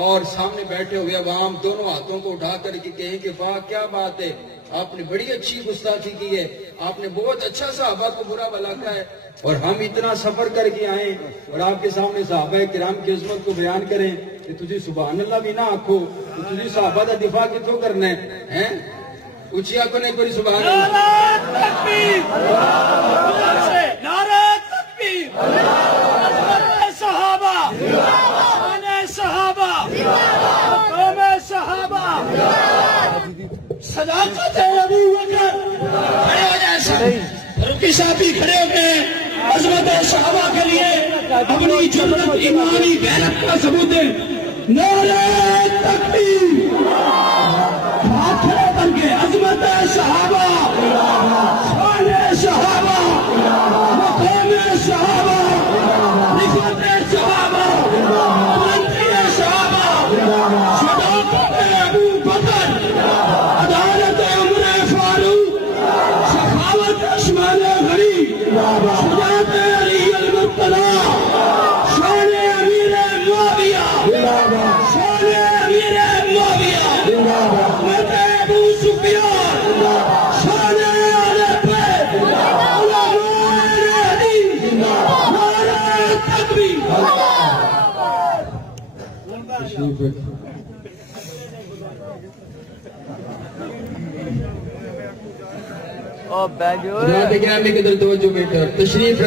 اور سامنے بیٹھے ہوئے عوام دونوں ہاتھوں کو اٹھا کر کے کہیں کہ واہ کیا بات ہے، آپ نے بڑی اچھی گستاخی کی ہے، آپ نے بہت اچھا صحابہ کو برا بھلا کہا ہے، اور ہم اتنا سفر کر کے آئیں اور آپ کے سامنے صحابہ کرام کی عظمت کو بیان کریں کہ تجھے سبحان اللہ بھی نہ آکھو تو تجھے صحابہ کا دفاع کتوں کرنا ہے؟ اچھی آنکھوں نے کوئی سبحان اللہ، نعرہ تکبیر، نعرہ تکبیر، صحابہ، صحابہ، مقام صحابہ، صداقت ابو بکر، کھڑے ہو جائیں سب، رکی صاحب بھی کھڑے ہو گئے، عظمت صحابہ کے لیے اپنی جرأت ایمانی غیرت کا ثبوت دیں۔ نعرہ تکبیر، ہاتھ کھڑے کر کے عظمت صحابہ، شان صحابہ، مقام صحابہ، رفعت صحابہ، بلندی صحابہ، صداقت ابو بکر، عدالت عمر فاروق، سخاوت عثمان غنی، شجاعت علی المرتضی، شان امیر معاویہ، شان امیر معاویہ، رحمت ابو سفیان، شان آل بیت، علماء حدیث، نعرہ تکبیر۔ حضرات گرامی کی طرف توجہ بیٹھا، تشریف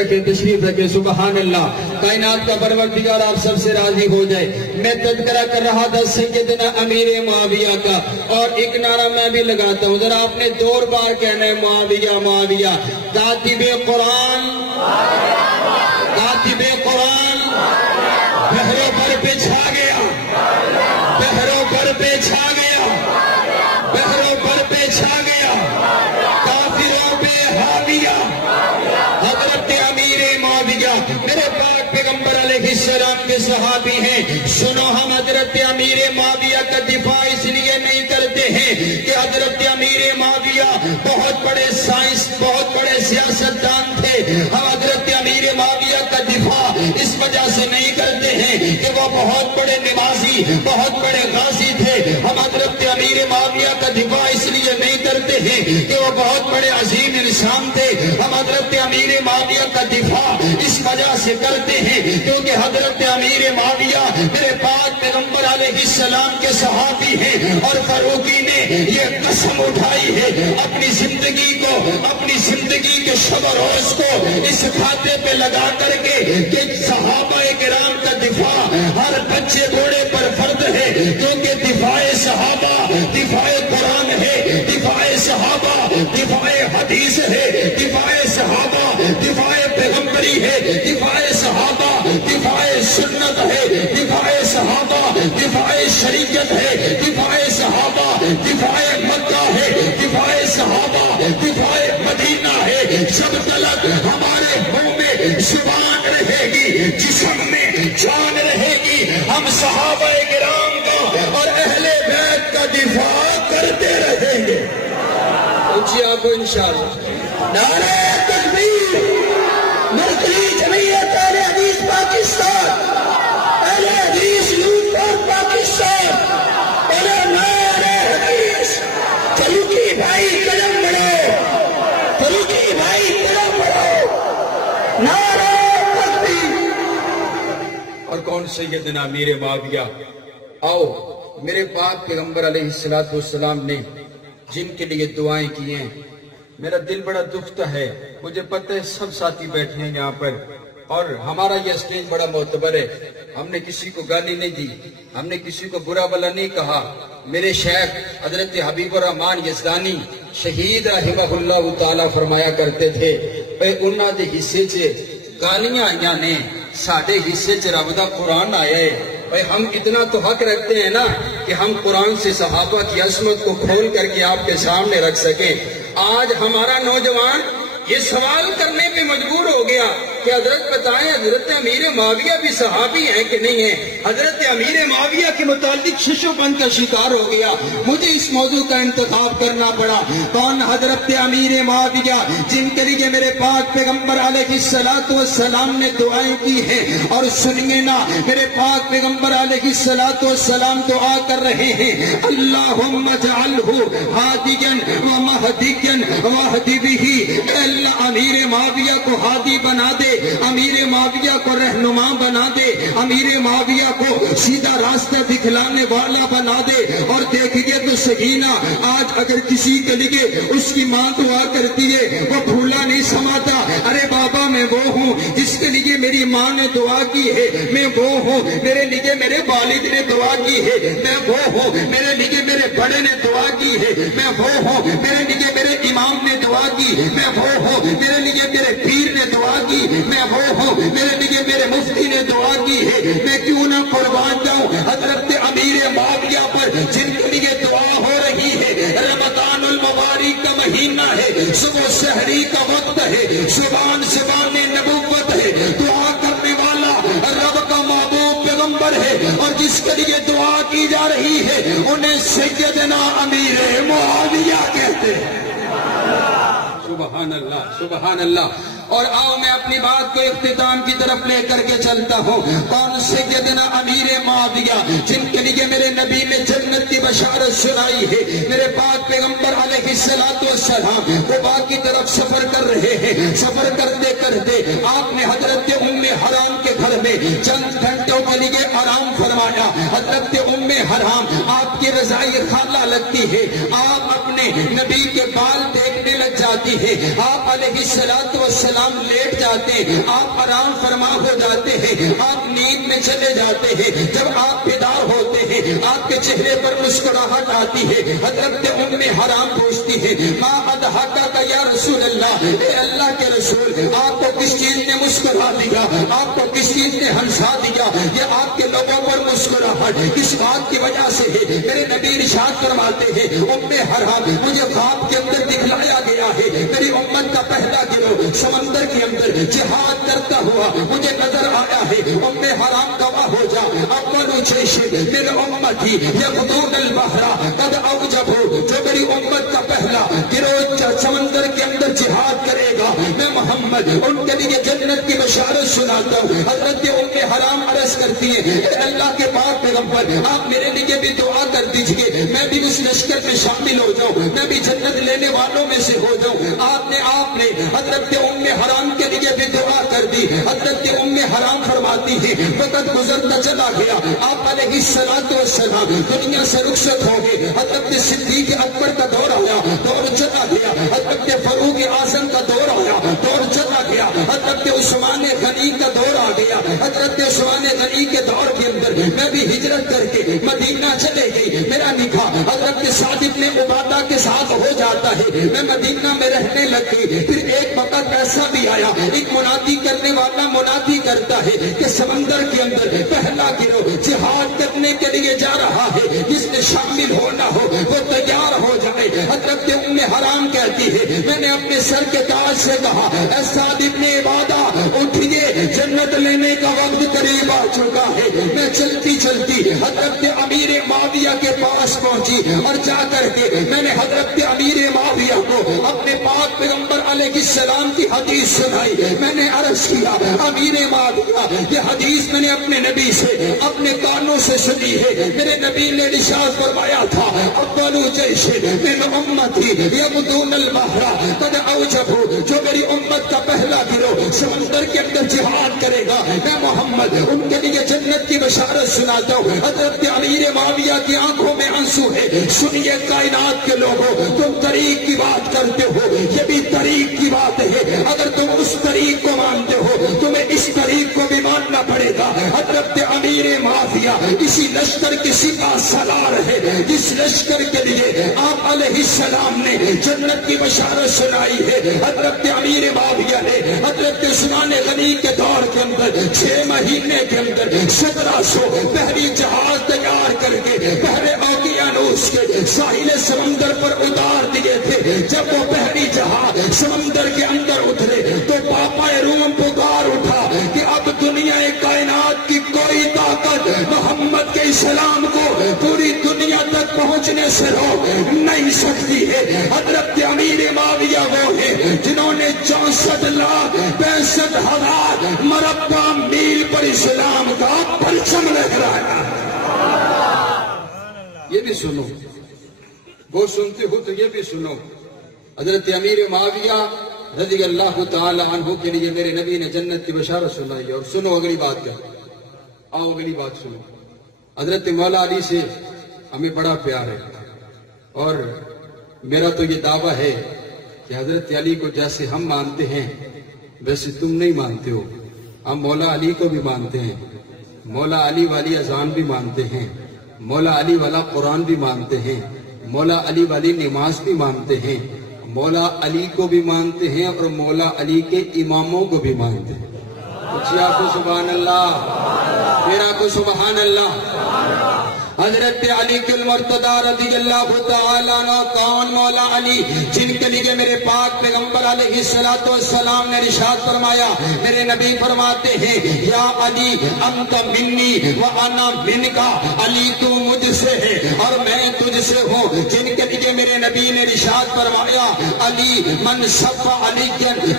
رکھے، سبحان اللہ۔ کائنات کا پروردگار آپ سب سے راضی ہو جائے۔ میں تذکرہ کر رہا تھا سیدنا امیر معاویہ کا، اور ایک نعرہ میں بھی لگاتا ہوں، ذرا آپ نے 2 بار کہنا ہے معاویہ معاویہ۔ کاتب قرآن، کاتب قرآن بحروں پر پہ چھا گیا، بحروں پر پہ چھا گیا، بحروں پر پہ چھا گیا، کافروں پہ حاویہ، حضرت امیر معاویہ میرے پاک پیغمبر علیہ السلام کے صحابی ہیں۔ سنو، ہم حضرت امیر معاویہ کا دفاع اس لیے نہیں کرتے ہیں کہ حضرت امیر معاویہ بہت بڑے سائنس، بہت بڑے سیاستدان تھے۔ ہم حضرت امیر معاویہ کا دفاع اس وجہ سے نہیں کرتے ہیں کہ وہ بہت بڑے نمازی، بہت بڑے غازی تھے۔ ہم حضرت امیر معاویہ کا دفاع اس لیے نہیں کرتے ہیں کہ وہ بہت بڑے عظیم انسان تھے۔ ہم حضرت امیر معاویہ کا دفاع اس وجہ سے کرتے ہیں کیونکہ حضرت امیر معاویہ میرے پاک پیغمبر علیہ السلام کے صحابی ہیں، اور فاروقی نے یہ قسم اٹھائی ہے اپنی زندگی کو، اپنی زندگی کے شب و روز کو اس کھاتے پہ لگا کر کے کہ صحابہ کرام کا دفاع ہر بچے بوڑھے پر فرض ہے، کیونکہ دفاع صحابہ دفاع قرآن ہے، دفاع صحابہ دفاع حدیث ہے، دفاع صحابہ دفاع پیغمبری ہے، دفاع صحابہ دفاع سنت ہے، دفاع صحابہ دفاع شریعت ہے، دفاع صحابہ دفاع مکہ ہے، دفاع صحابہ دفاع مدینہ ہے۔ جب تلک ہمارے منہ میں زبان رہے گی، جسم میں جان رہے گی، ہم صحابہ کرام کا اور اہل بیت کا دفاع کرتے رہیں گے۔ اونچی آپ کو انشاءاللہ نعرہ تکبیر، مرکزی جمعیت اہل حدیث پاکستان، اہل حدیث یوتھ فور پاکستان، علماء اہل حدیث، فاروقی بھائی قدم بڑھو، فاروقی بھائی قدم بڑھو، نعرہ تکبیر۔ اور کون سیدنا امیر معاویہ؟ آؤ، میرے پاک پیغمبر علیہ السلام نے جن کے لیے دعائیں کی ہیں، میرا دل بڑا دکھتا ہے۔ مجھے پتہ ہے سب ساتھی بیٹھے ہیں یہاں پر، اور ہمارا یہ اسٹیج بڑا معتبر ہے۔ ہم نے کسی کو گالی نہیں دی، ہم نے کسی کو برا بلا نہیں کہا۔ میرے شیخ حضرت حبیب الرحمن یزدانی شہید رحمہ اللہ تعالیٰ فرمایا کرتے تھے، اے انہاں دے حصے چ گالیاں آئیاں نے، ساڑھے حصے چ رب دا قرآن آیا ہے۔ بھائی ہم اتنا تو حق رکھتے ہیں نا کہ ہم قرآن سے صحابہ کی عظمت کو کھول کر کے آپ کے سامنے رکھ سکیں۔ آج ہمارا نوجوان یہ سوال کرنے پہ مجبور ہو گیا کہ حضرت بتائیں حضرت امیر معاویہ بھی صحابی ہیں کہ نہیں ہیں۔ حضرت امیر معاویہ کے متعلق شش و بند کا شکار ہو گیا۔ مجھے اس موضوع کا انتخاب کرنا پڑا، کون حضرت امیر معاویہ جن کے لیے میرے پاک پیغمبر علیہ السلام نے دعائیں کی ہیں۔ اور سنیے نا، میرے پاک پیغمبر علیہ السلام دعا کر رہے ہیں، اللہم اجعلہ ہادیا و مہدیا واہد بہ، اللہ امیر معاویہ کو ہادی بنا دے، امیر معاویہ کو رہنما بنا دے، امیر معاویہ کو سیدھا راستہ دکھلانے والا بنا دے۔ اور دیکھیے تو سکینہ، آج اگر کسی کے لیے اس کی ماں دعا کرتی ہے وہ پھولا نہیں سماتا، ارے بابا میں وہ ہوں جس کے لیے میری ماں نے دعا کی ہے، میں وہ ہوں میرے لیے میرے والد نے دعا کی ہے، میں وہ ہوں میرے لیے میرے بڑے نے دعا کی ہے، میں وہ ہوں میرے لیے میرے امام نے دعا کی، میں وہ ہوں میرے لیے میرے پیر نے دعا کی، میں وہ ہوں میرے لیے میرے مفتی نے دعا کی ہے۔ میں کیوں نہ قربان جاؤں حضرت امیر معاویہ پر جن کے لیے دعا ہو رہی ہے۔ رمضان المبارک کا مہینہ ہے، صبح سحری کا وقت ہے، زبان زبان نبوت ہے، دعا کرنے والا رب کا محبوب پیغمبر ہے، اور جس کے لیے دعا کی جا رہی ہے انہیں سیدنا امیر معاویہ کہتے ہیں۔ سبحان اللہ، سبحان اللہ۔ اور آؤ میں اپنی بات کو اختتام کی طرف لے کر کے چلتا ہوں. کون سیدنا امیر معاویہ جن کے لیے میرے نبی نے جنت کی بشارت سنائی ہے. میرے پاک پیغمبر علیہ الصلوۃ والسلام قباء کی طرف سفر کر رہے ہیں. سفر کرتے کرتے آپ نے حضرت ام حرام کے گھر میں چند گھنٹوں کے لیے آرام فرمایا. حضرت ام حرام آپ کی رضائی خالہ لگتی ہے. آپ اپنے نبی کے بال دیکھنے لگ جاتی ہے. آپ علیہ الصلوۃ والسلام لیٹ جاتے ہیں. آپ آرام فرما ہو جاتے ہیں. آپ نیند میں چلے جاتے ہیں. جب آپ بیدار ہوتے ہیں آپ کے چہرے پر مسکراہٹ آتی ہے. حضرت ام حرام پوچھتی ہے ما اضحکک یا رسول اللہ، اے اللہ کے رسول آپ کو کس چیز نے مسکرا دیا، آپ کو کس چیز نے ہنسا دیا، یہ آپ کے لوگوں پر مسکراہٹ کس بات کی وجہ سے ہے؟ میرے نبی ارشاد فرماتے ہیں ام حرام مجھے خواب کے اندر دکھلایا گیا ہے میری امت کا پہلا گروہ سمندر کے اندر جہاد کرتا ہوا مجھے نظر آیا ہے. ام حرام گواہ ہو جا اول جیش من امتی یغدون البحر قد اوجبوا، جو میری امت کا پہلا گروہ سمندر کے اندر جہاد کرے گا میں محمد ان کے لیے جنت کی بشارت سناتا ہوں. حضرت ام حرام عرض کرتی ہے اے اللہ کے پاک پیغمبر آپ میرے لیے بھی دعا کر دیجئے میں بھی اس لشکر میں شامل ہو جاؤں، میں بھی جنت لینے والوں میں سے ہو جاؤں. آپ نے حضرت ام حرام کے لیے بھی دعا کر دی. حضرت ام حرام فرماتی ہے وقت گزرتا چلا گیا. آپ علیہ الصلوۃ والسلام دنیا سے رخصت ہو گئے. حضرت صدیق اکبر کا دور آیا، دور چلا گیا. حضرت فاروق اعظم کا دور آیا، دور چلا گیا. حضرت عثمان غنی کا دور آ گیا. حضرت عثمان غنی کے دور کے اندر میں بھی ہجرت کر کے مدینہ چلے گئی. میرا نکاح حضرت سعد بن عبادہ کے ساتھ ہو جاتا ہے. میں مدینہ میں رہنے لگ گئی. پھر ایک وقت ایسا بھی آیا ایک منادی کرنے والا منادی کرتا ہے کہ سمندر کے اندر پہلا گروہ جہاد کرنے کے لیے جا رہا ہے، جس نے شامل ہونا ہو وہ تیار ہو جائے. حضرت ام حرام کہتی ہے میں نے اپنے سر کے تاج سے کہا اے سعد بن عبادہ اٹھیے جنت لینے کا وقت قریب آ چکا ہے. میں چلتی چلتی حضرت امیر معاویہ کے پاس پہنچی اور جا کر کے میں نے حضرت امیر معاویہ کو اپنے پاک پیغمبر علیہ السلام کی حدیث سنائی. میں نے عرض کیا امیر معاویہ یہ حدیث میں نے اپنے نبی سے اپنے کانوں سے سنی ہے. میرے نبی نے ارشاد فرمایا تھا اول جیش من امتی یغدون البحر قد اوجبوا، جو میری امت کا پہلا گروہ سمندر کے اندر جہاد کرے گا میں محمد ان کے لیے جنت کی بشارت سناتا ہوں. حضرت امیر معاویہ کی آنکھوں میں آنسو ہے. سنیے کائنات کے لوگوں تم طریق کی بات کرتے ہو، یہ بھی طریق کی بات ہے. اگر تم اس طریق کو مانتے ہو تمہیں اس طریق کو بھی ماننا پڑے گا. حضرت امیر معاویہ اسی لشکر کی سپاہ سالار ہے جس لشکر کے لیے آپ علیہ السلام نے جنت کی بشارت سنائی ہے. حضرت امیر معاویہ نے حضرت عثمان غنی کے دور کے اندر 6 مہینے کے اندر 1700 بحری جہاز تیار کر کے بحر اوقیانوس کے ساحل سمندر پر اتار دیے تھے. جب وہ بحری جہاز سمندر کے اندر اترے تو پاپا روم پکار اٹھا کہ اب دنیا کائنات کی کوئی طاقت محمد کے اسلام کو پوری دنیا تک پہنچنے سے روک نہیں سکتی ہے. حضرت امیر معاویہ وہ ہے جنہوں نے 64,65,000 مربع میل پر اسلام کا پرچم لہرایا. یہ بھی سنو، وہ سنتے ہو تو یہ بھی سنو. حضرت امیر معاویہ رضی اللہ تعالی عنہ کے لیے میرے نبی نے جنت کی بشارت سنائی. اور سنو اگلی بات کیا، آؤ اگلی بات سنو. حضرت مولا علی سے ہمیں بڑا پیار ہے اور میرا تو یہ دعویٰ ہے کہ حضرت علی کو جیسے ہم مانتے ہیں ویسے تم نہیں مانتے ہو. ہم مولا علی کو بھی مانتے ہیں، مولا علی والی اذان بھی مانتے ہیں، مولا علی والا قرآن بھی مانتے ہیں، مولا علی والی نماز بھی مانتے ہیں، مولا علی کو بھی مانتے ہیں اور مولا علی کے اماموں کو بھی مانتے ہیں. کچھ آپ کو سبحان اللہ، میرا کو سبحان اللہ. حضرت علی المرتضی رضی اللہ تعالیٰ عنہ کون مولا علی جن کے لیے میرے پاک پیغمبر علیہ الصلوۃ والسلام نے ارشاد فرمایا، میرے نبی فرماتے ہیں یا علی انت منی وانا منکا، علی تو مجھ سے ہے اور میں تجھ سے ہوں، جن کے لیے میرے نبی نے ارشاد فرمایا علی من سب علی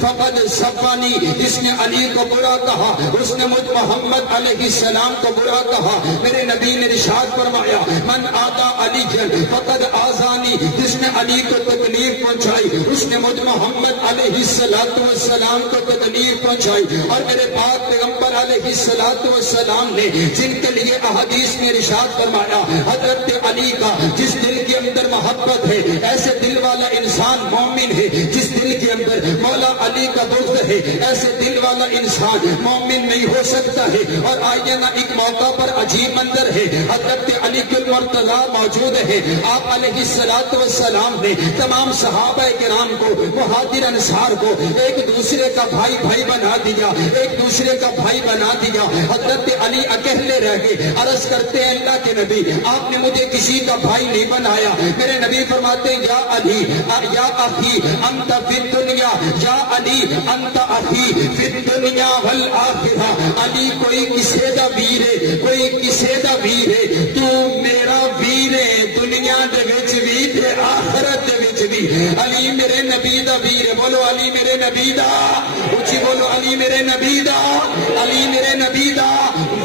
فقد سبانی، جس نے علی کو برا کہا اس نے مجھ محمد علیہ السلام کو برا کہا۔ میرے نبی نے ارشاد فرمایا من آدا علی فقد آزانی، جس نے علی کو تکلیف پہنچائی اس نے مجھ محمد علیہ السلام کو تکلیف پہنچائی۔ اور میرے پاک پیغمبر علیہ السلام نے جن کے لیے احادیث میں ارشاد فرمایا حضرت علی کا جس دل کے اندر محبت ہے ایسے دل والا انسان مومن ہے، جس دل کے اندر مولا علی کا بغض ہے ایسے دل والا انسان مومن نہیں ہو سکتا ہے۔ اور آئیے نا ایک موقع پر عجیب منظر ہے، حضرت علی المرتضی موجود ہے، آپ علیہ السلام نے تمام صحابہ کرام کو مہاجر انصار کو ایک دوسرے کا بھائی بنا دیا، ایک دوسرے کا بھائی بنا دیا۔ حضرت علی اکیلے رہ گئے، عرض کرتے ہیں اللہ کے نبی آپ نے مجھے کسی کا بھائی نہیں بنایا۔ میرے نبی فرماتے ہیں یا علی یا اخی انت فی الدنیا، یا علی انت اخی فی الدنیا والآخرہ، علی کوئی کسے دا ویر ہے، کوئی کسے دا ویر ہے، تو میرا ویر ہے، دنیا دے وچ بھی تے آخرت دے وچ بھی، علی میرے نبی دا ویر ہے، بولو علی میرے نبی دا، اچھی بولو علی میرے نبی دا، علی میرے نبی دا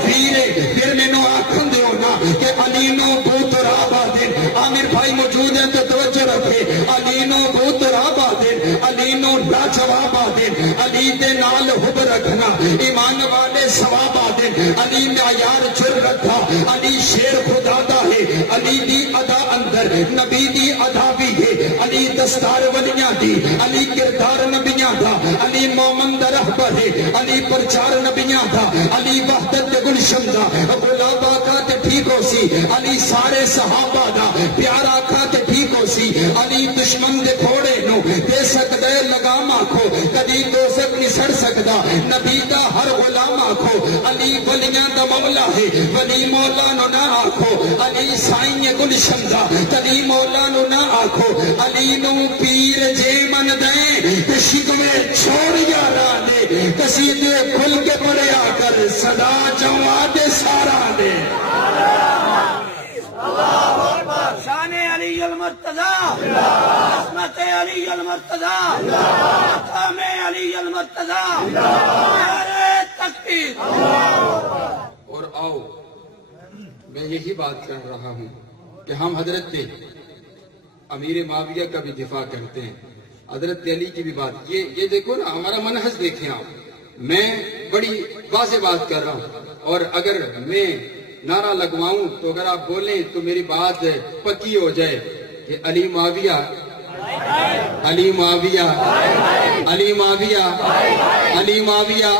ویر ہے۔ پھر میں نو آکھن دیو نا کہ علی نو بہت رابا دن، عامر بھائی موجود ہیں تو توجہ رکھے، علی نو بہت رابا دن، علی نو لاجواب دن، علی دے نال حب رکھنا ایمان والے ثواب دن، علی معیار جرت تھا، علی شیر خدا دا ہے، علی دی ادا اندر نبی دی ادا بھی ہے، علی دستار ولیاں دی، علی کردار نبیاں دا، علی مومن دا رہبر ہے، علی پرچار نبیاں دا، علی وحدت گلشن دا، غلابہ کا تے ٹھیک ہو سی، علی سارے صحابہ دا پیارا کھا تے ٹھیک ہو سی، علی دشمن دے پھوڑے نو دے سکدے لگام آکھو، کدی دوزخ نہیں سڑ سکدا، نبی دا ہر غلام آکھو، علی ولیاں دا مولا ہے، ولی مولا نو نہ آکھو، علی سائیں گلشن دا، علی مولا نو نہ آکھو، علی نو پیر جے من دیں شکوے چھوڑ یارا دے، قصیدے کھل کے پڑھیا کر صدا جواد سارا دے۔ شان علی المرتضی، عصمت علی المرتضی، مقام علی المرتضی، نعرہ تکبیر۔ اور آؤ میں یہی بات کر رہا ہوں کہ ہم حضرت امیر معاویہ کا بھی دفاع کرتے ہیں، حضرت علی کی بھی بات، یہ دیکھو نا ہمارا منہج دیکھیں آپ، میں بڑی واضح بات کر رہا ہوں، اور اگر میں نعرہ لگواؤں تو اگر آپ بولیں تو میری بات پکی ہو جائے کہ علی معاویہ علی معاویہ علی معاویہ علی معاویہ،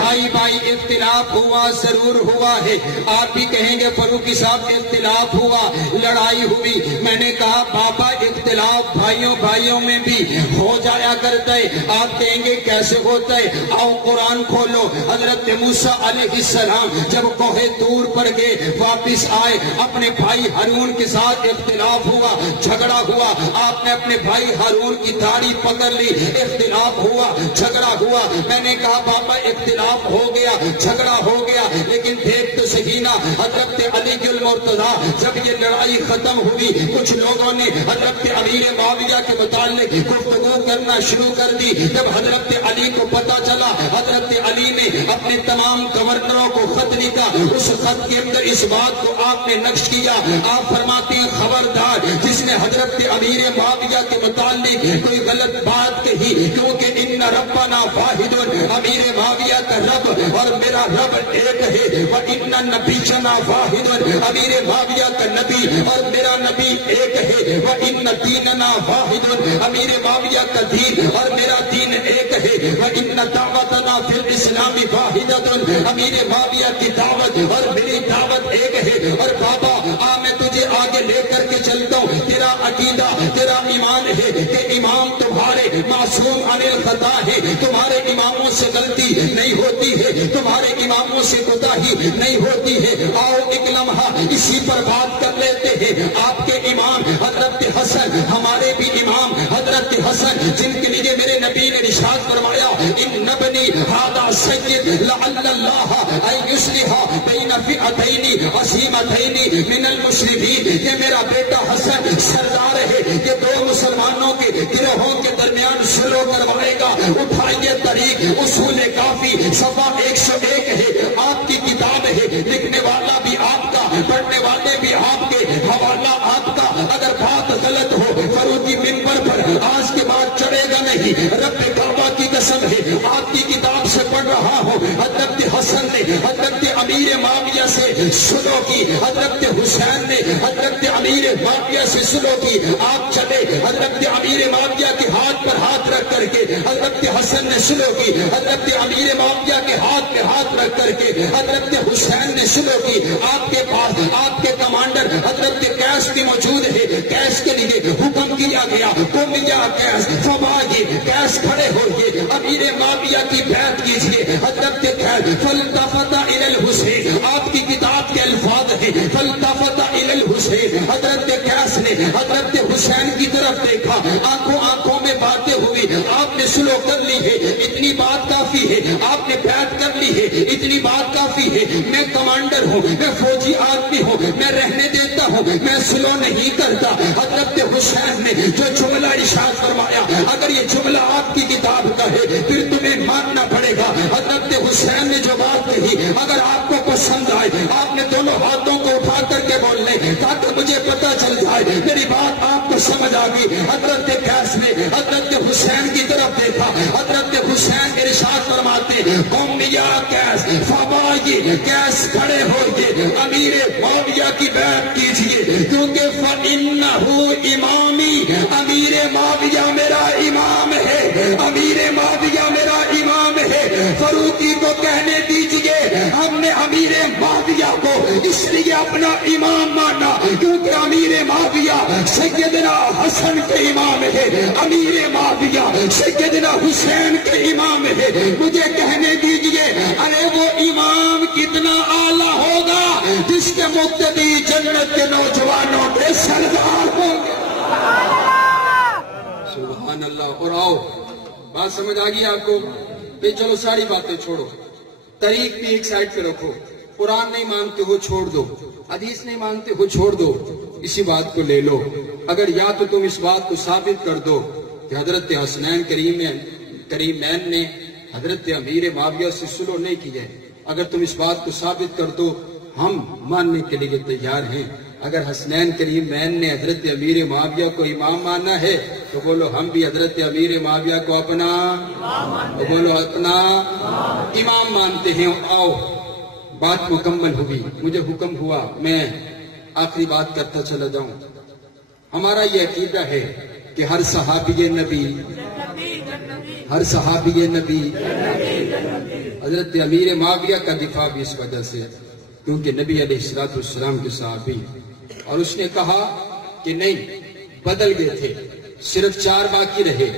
بھائی بھائی اختلاف ہوا ضرور ہوا ہے، آپ بھی کہیں گے فاروقی صاحب اختلاف ہوا، لڑائی ہوئی، میں نے کہا بابا اختلاف بھائیوں میں بھی ہو جایا کرتا ہے، آپ کہیں گے کیسے ہوتا ہے، آؤ قرآن کھولو، حضرت موسیٰ علیہ السلام جب کوہ طور پر گئے واپس آئے، اپنے بھائی ہارون کے ساتھ اختلاف ہوا، جھگڑا ہوا، آپ نے اپنے بھائی ہارون کی داڑھی پکڑ لی، اختلاف ہوا، جھگڑا ہوا، میں نے کہا بابا اختلاف ہو گیا، جھگڑا ہو گیا، لیکن دیکھ تو صحیح نا، حضرت علی المرتضی جب یہ لڑائی ختم ہوئی، کچھ لوگوں نے حضرت امیر معاویہ کے متعلق گفتگو کرنا شروع کر دی، جب حضرت علی کو پتا چلا، حضرت علی نے اپنے تمام گورنروں کو خط لکھا، اس خط کے اندر اس بات کو آپ نے نقش کیا، آپ فرماتے ہیں خبردار جس نے حضرت امیر معاویہ کے متعلق کوئی غلط بات کہی، کیونکہ ان ربنا واحد، امیر معاویہ کا رب اور میرا رب ایک ہے، وَإِنَّ نَبِيَّنَا وَاحِدٌ، امیر معاویہ کا نبی اور میرا نبی ایک ہے، وَإِنَّ دِينَنَا وَاحِدٌ، امیر معاویہ کا دین اور میرا دین ایک ہے، وَإِنَّ دعوتنا فی الاسلام واحدۃ، امیر معاویہ کی دعوت اور میری دعوت ایک ہے، اور بابا میں تجھے آگے لے کر کے چلتا ہوں، تیرا عقیدہ تیرا ایمان ہے کہ امام تمہارے معصوم عن الخطا ہے، تمہارے اماموں سے غلطی نہیں ہوتی ہے، تمہارے اماموں سے کوتاہی نہیں ہوتی ہے، آؤ ایک لمحہ اس اسی پر بات کر لیتے ہیں. آپ کے امام حضرت حسن، ہمارے بھی امام حضرت حسن، جن کے لیے میرے نبی نے ارشاد فرمایا ان ابنی ھذا سید لعل اللہ ان یصلح بین فئتین عظیمتین من المسلمین. یہ میرا بیٹا حسن سردار ہے، یہ دو مسلمانوں کے گروہوں کے درمیان صلح کروائے گا. اٹھائیے طریق اصول کافی صفحہ 101 ہے. آپ کی کتاب ہے، لکھنے والا بھی آپ کا، پڑھنے والے بھی آپ کے، حوالہ آپ کا. اگر بات غلط ہو فروغی منبر پر آج کے بعد چڑھے گا نہیں. رب کعبہ کی قسم ہے، آپ کی کتاب سے پڑھ رہا ہوں. حضرت حسن نے حضرت امیر معاویہ سے صلح کی، حضرت حسین نے حضرت امیر معاویہ سے صلح کی. آپ چلے حضرت امیر معاویہ کے ہاتھ پر ہاتھ رکھ کر کے حضرت حسن نے صلح کی. حضرت امیر معاویہ کے ہاتھ پہ ہاتھ رکھ کر کے حضرت حسین نے صلح کی. آپ کے پاس آپ کے کمانڈر حضرت قیس بھی موجود ہے. قیس کے لیے حکم کیا گیا تم یا قیس فبائی قیس کھڑے ہوئے، امیر معاویہ کی بیعت کیجیے. حضرت قیس فالتفت الی الحسین، آپ کی کتاب کے الفاظ ہیں فالتفت الی الحسین. حضرت قیس نے حضرت حسین کی طرف دیکھا، آنکھوں آنکھوں میں باتیں ہوئی. آپ نے صلح کر لی ہے، اتنی بات کافی ہے. آپ نے بیعت کر لی ہے، اتنی بات کافی ہے. میں کمانڈر ہوں، میں فوجی آدمی ہوں، میں رہنے دیتا ہوں، میں صلح نہیں کرتا. حضرت حسین نے جو جملہ ارشاد فرمایا، اگر یہ جملہ آپ کی کتاب کا ہے پھر تمہیں ماننا پڑے گا. حضرت حسین نے جو بات کہی اگر آپ کو پسند آئے، آپ نے دونوں ہاتھوں کو اٹھا کر کے بولنے تاکہ مجھے پتا چل جائے میری بات آپ کو سمجھ آ گئی. حضرت قیس نے حضرت حسین کی طرف دیکھا. حضرت حسین ارشاد فرماتے قم یا قیس فبائی قیس کھڑے ہوئے، امیر معاویہ کی بیعت کیجیے کیونکہ فَإِنَّهُ امامی، امیر معاویہ میرا امام ہے، امیر معاویہ میرا امام ہے. فاروقی کو کہنے دیجئے ہم نے امیر معاویہ کو اس لیے اپنا امام مانا کیونکہ امیر معاویہ سیدنا حسن کے امام ہے، امیر معاویہ سیدنا حسین کے امام ہے. مجھے کہنے دیجئے ارے وہ امام کتنا اعلیٰ ہوگا جس کے مقتدی جنت کے نوجوانوں کے سردار ہوں گے. سبحان اللہ. اور آؤ بات سمجھ آ گئی آپ کو؟ بھئی چلو ساری باتیں چھوڑو، طریق بھی ایک سائڈ پہ رکھو. قرآن نہیں مانتے ہو چھوڑ دو، حدیث نہیں مانتے ہو چھوڑ دو. اسی بات کو لے لو. اگر یا تو تم اس بات کو ثابت کر دو کہ حضرت حسنین کریمین نے حضرت امیر معاویہ سے صلح نہیں کی ہے، اگر تم اس بات کو ثابت کر دو ہم ماننے کے لیے تیار ہیں. اگر حسنین کریمین نے حضرت امیر معاویہ کو امام مانا ہے تو بولو ہم بھی حضرت امیر معاویہ کو اپنا امام مانتے ہیں. آؤ بات مکمل ہوئی، مجھے حکم ہوا میں آخری بات کرتا چلا جاؤں. ہمارا یہ عقیدہ ہے کہ ہر صحابی نبی حضرت امیر معاویہ کا دفاع بھی اس وجہ سے کیونکہ نبی علیہ السلام کے صحابی. اور اس نے کہا کہ نہیں بدل گئے تھے، صرف 4 باقی رہے،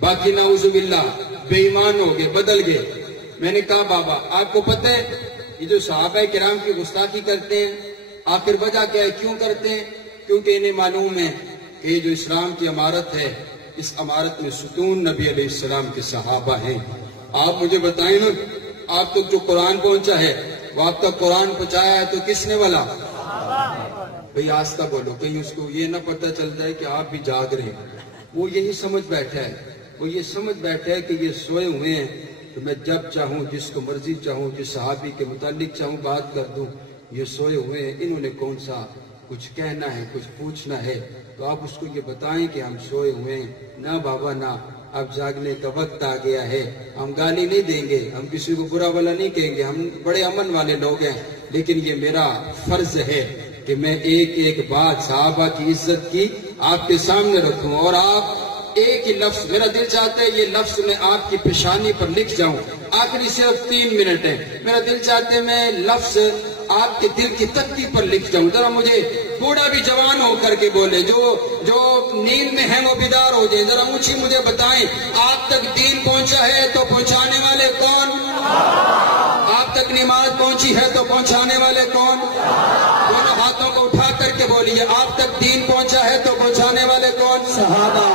باقی نعوذ باللہ بے ایمان ہو گئے، بدل گئے. میں نے کہا بابا آپ کو پتہ ہے یہ جو صحابہ کرام کی گستاخی کرتے ہیں آخر وجہ کیا ہے، کیوں کرتے ہیں؟ کیونکہ انہیں معلوم ہے کہ یہ جو اسلام کی عمارت ہے اس عمارت میں ستون نبی علیہ السلام کے صحابہ ہیں. آپ مجھے بتائیں نا، آپ تک جو قرآن پہنچا ہے وہ آپ تک قرآن پہنچایا ہے تو کس نے والا؟ بھئی آستہ بولو، کہیں اس کو یہ نہ پتہ چل جائے کہ آپ بھی جاگ رہے ہیں. وہ یہی سمجھ بیٹھا ہے، وہ یہ سمجھ بیٹھا ہے کہ یہ سوئے ہوئے ہیں تو میں جب چاہوں جس کو مرضی چاہوں جس صحابی کے متعلق چاہوں بات کر دوں. یہ سوئے ہوئے ہیں، انہوں نے کون سا کچھ کہنا ہے کچھ پوچھنا ہے تو آپ اس کو یہ بتائیں کہ ہم سوئے ہوئے ہیں. نہ بابا نہ، اب جاگنے کا وقت آ گیا ہے. ہم گالی نہیں دیں گے، ہم کسی کو برا والا نہیں کہیں گے، ہم بڑے امن والے لوگ ہیں. لیکن یہ میرا فرض ہے کہ میں ایک ایک بات صحابہ کی عزت کی آپ کے سامنے رکھوں. اور آپ ایک ہی لفظ، میرا دل چاہتا ہے یہ لفظ میں آپ کی پیشانی پر لکھ جاؤں. آخری صرف 3 منٹ ہے، میرا دل چاہتا ہے میں لفظ آپ کے دل کی تختی پر لکھ جاؤں. ذرا مجھے بوڑھا بھی جوان ہو کر کے بولے، جو نیند میں ہیں وہ بیدار ہو جائیں. ذرا اونچی مجھے بتائیں آپ تک دین پہنچا ہے تو پہنچانے والے کون؟ آپ تک نماز پہنچی ہے تو پہنچانے والے کون؟ دونوں ہاتھوں لیے. آپ تک دین پہنچا ہے تو پہنچانے والے کون؟ صحابہ.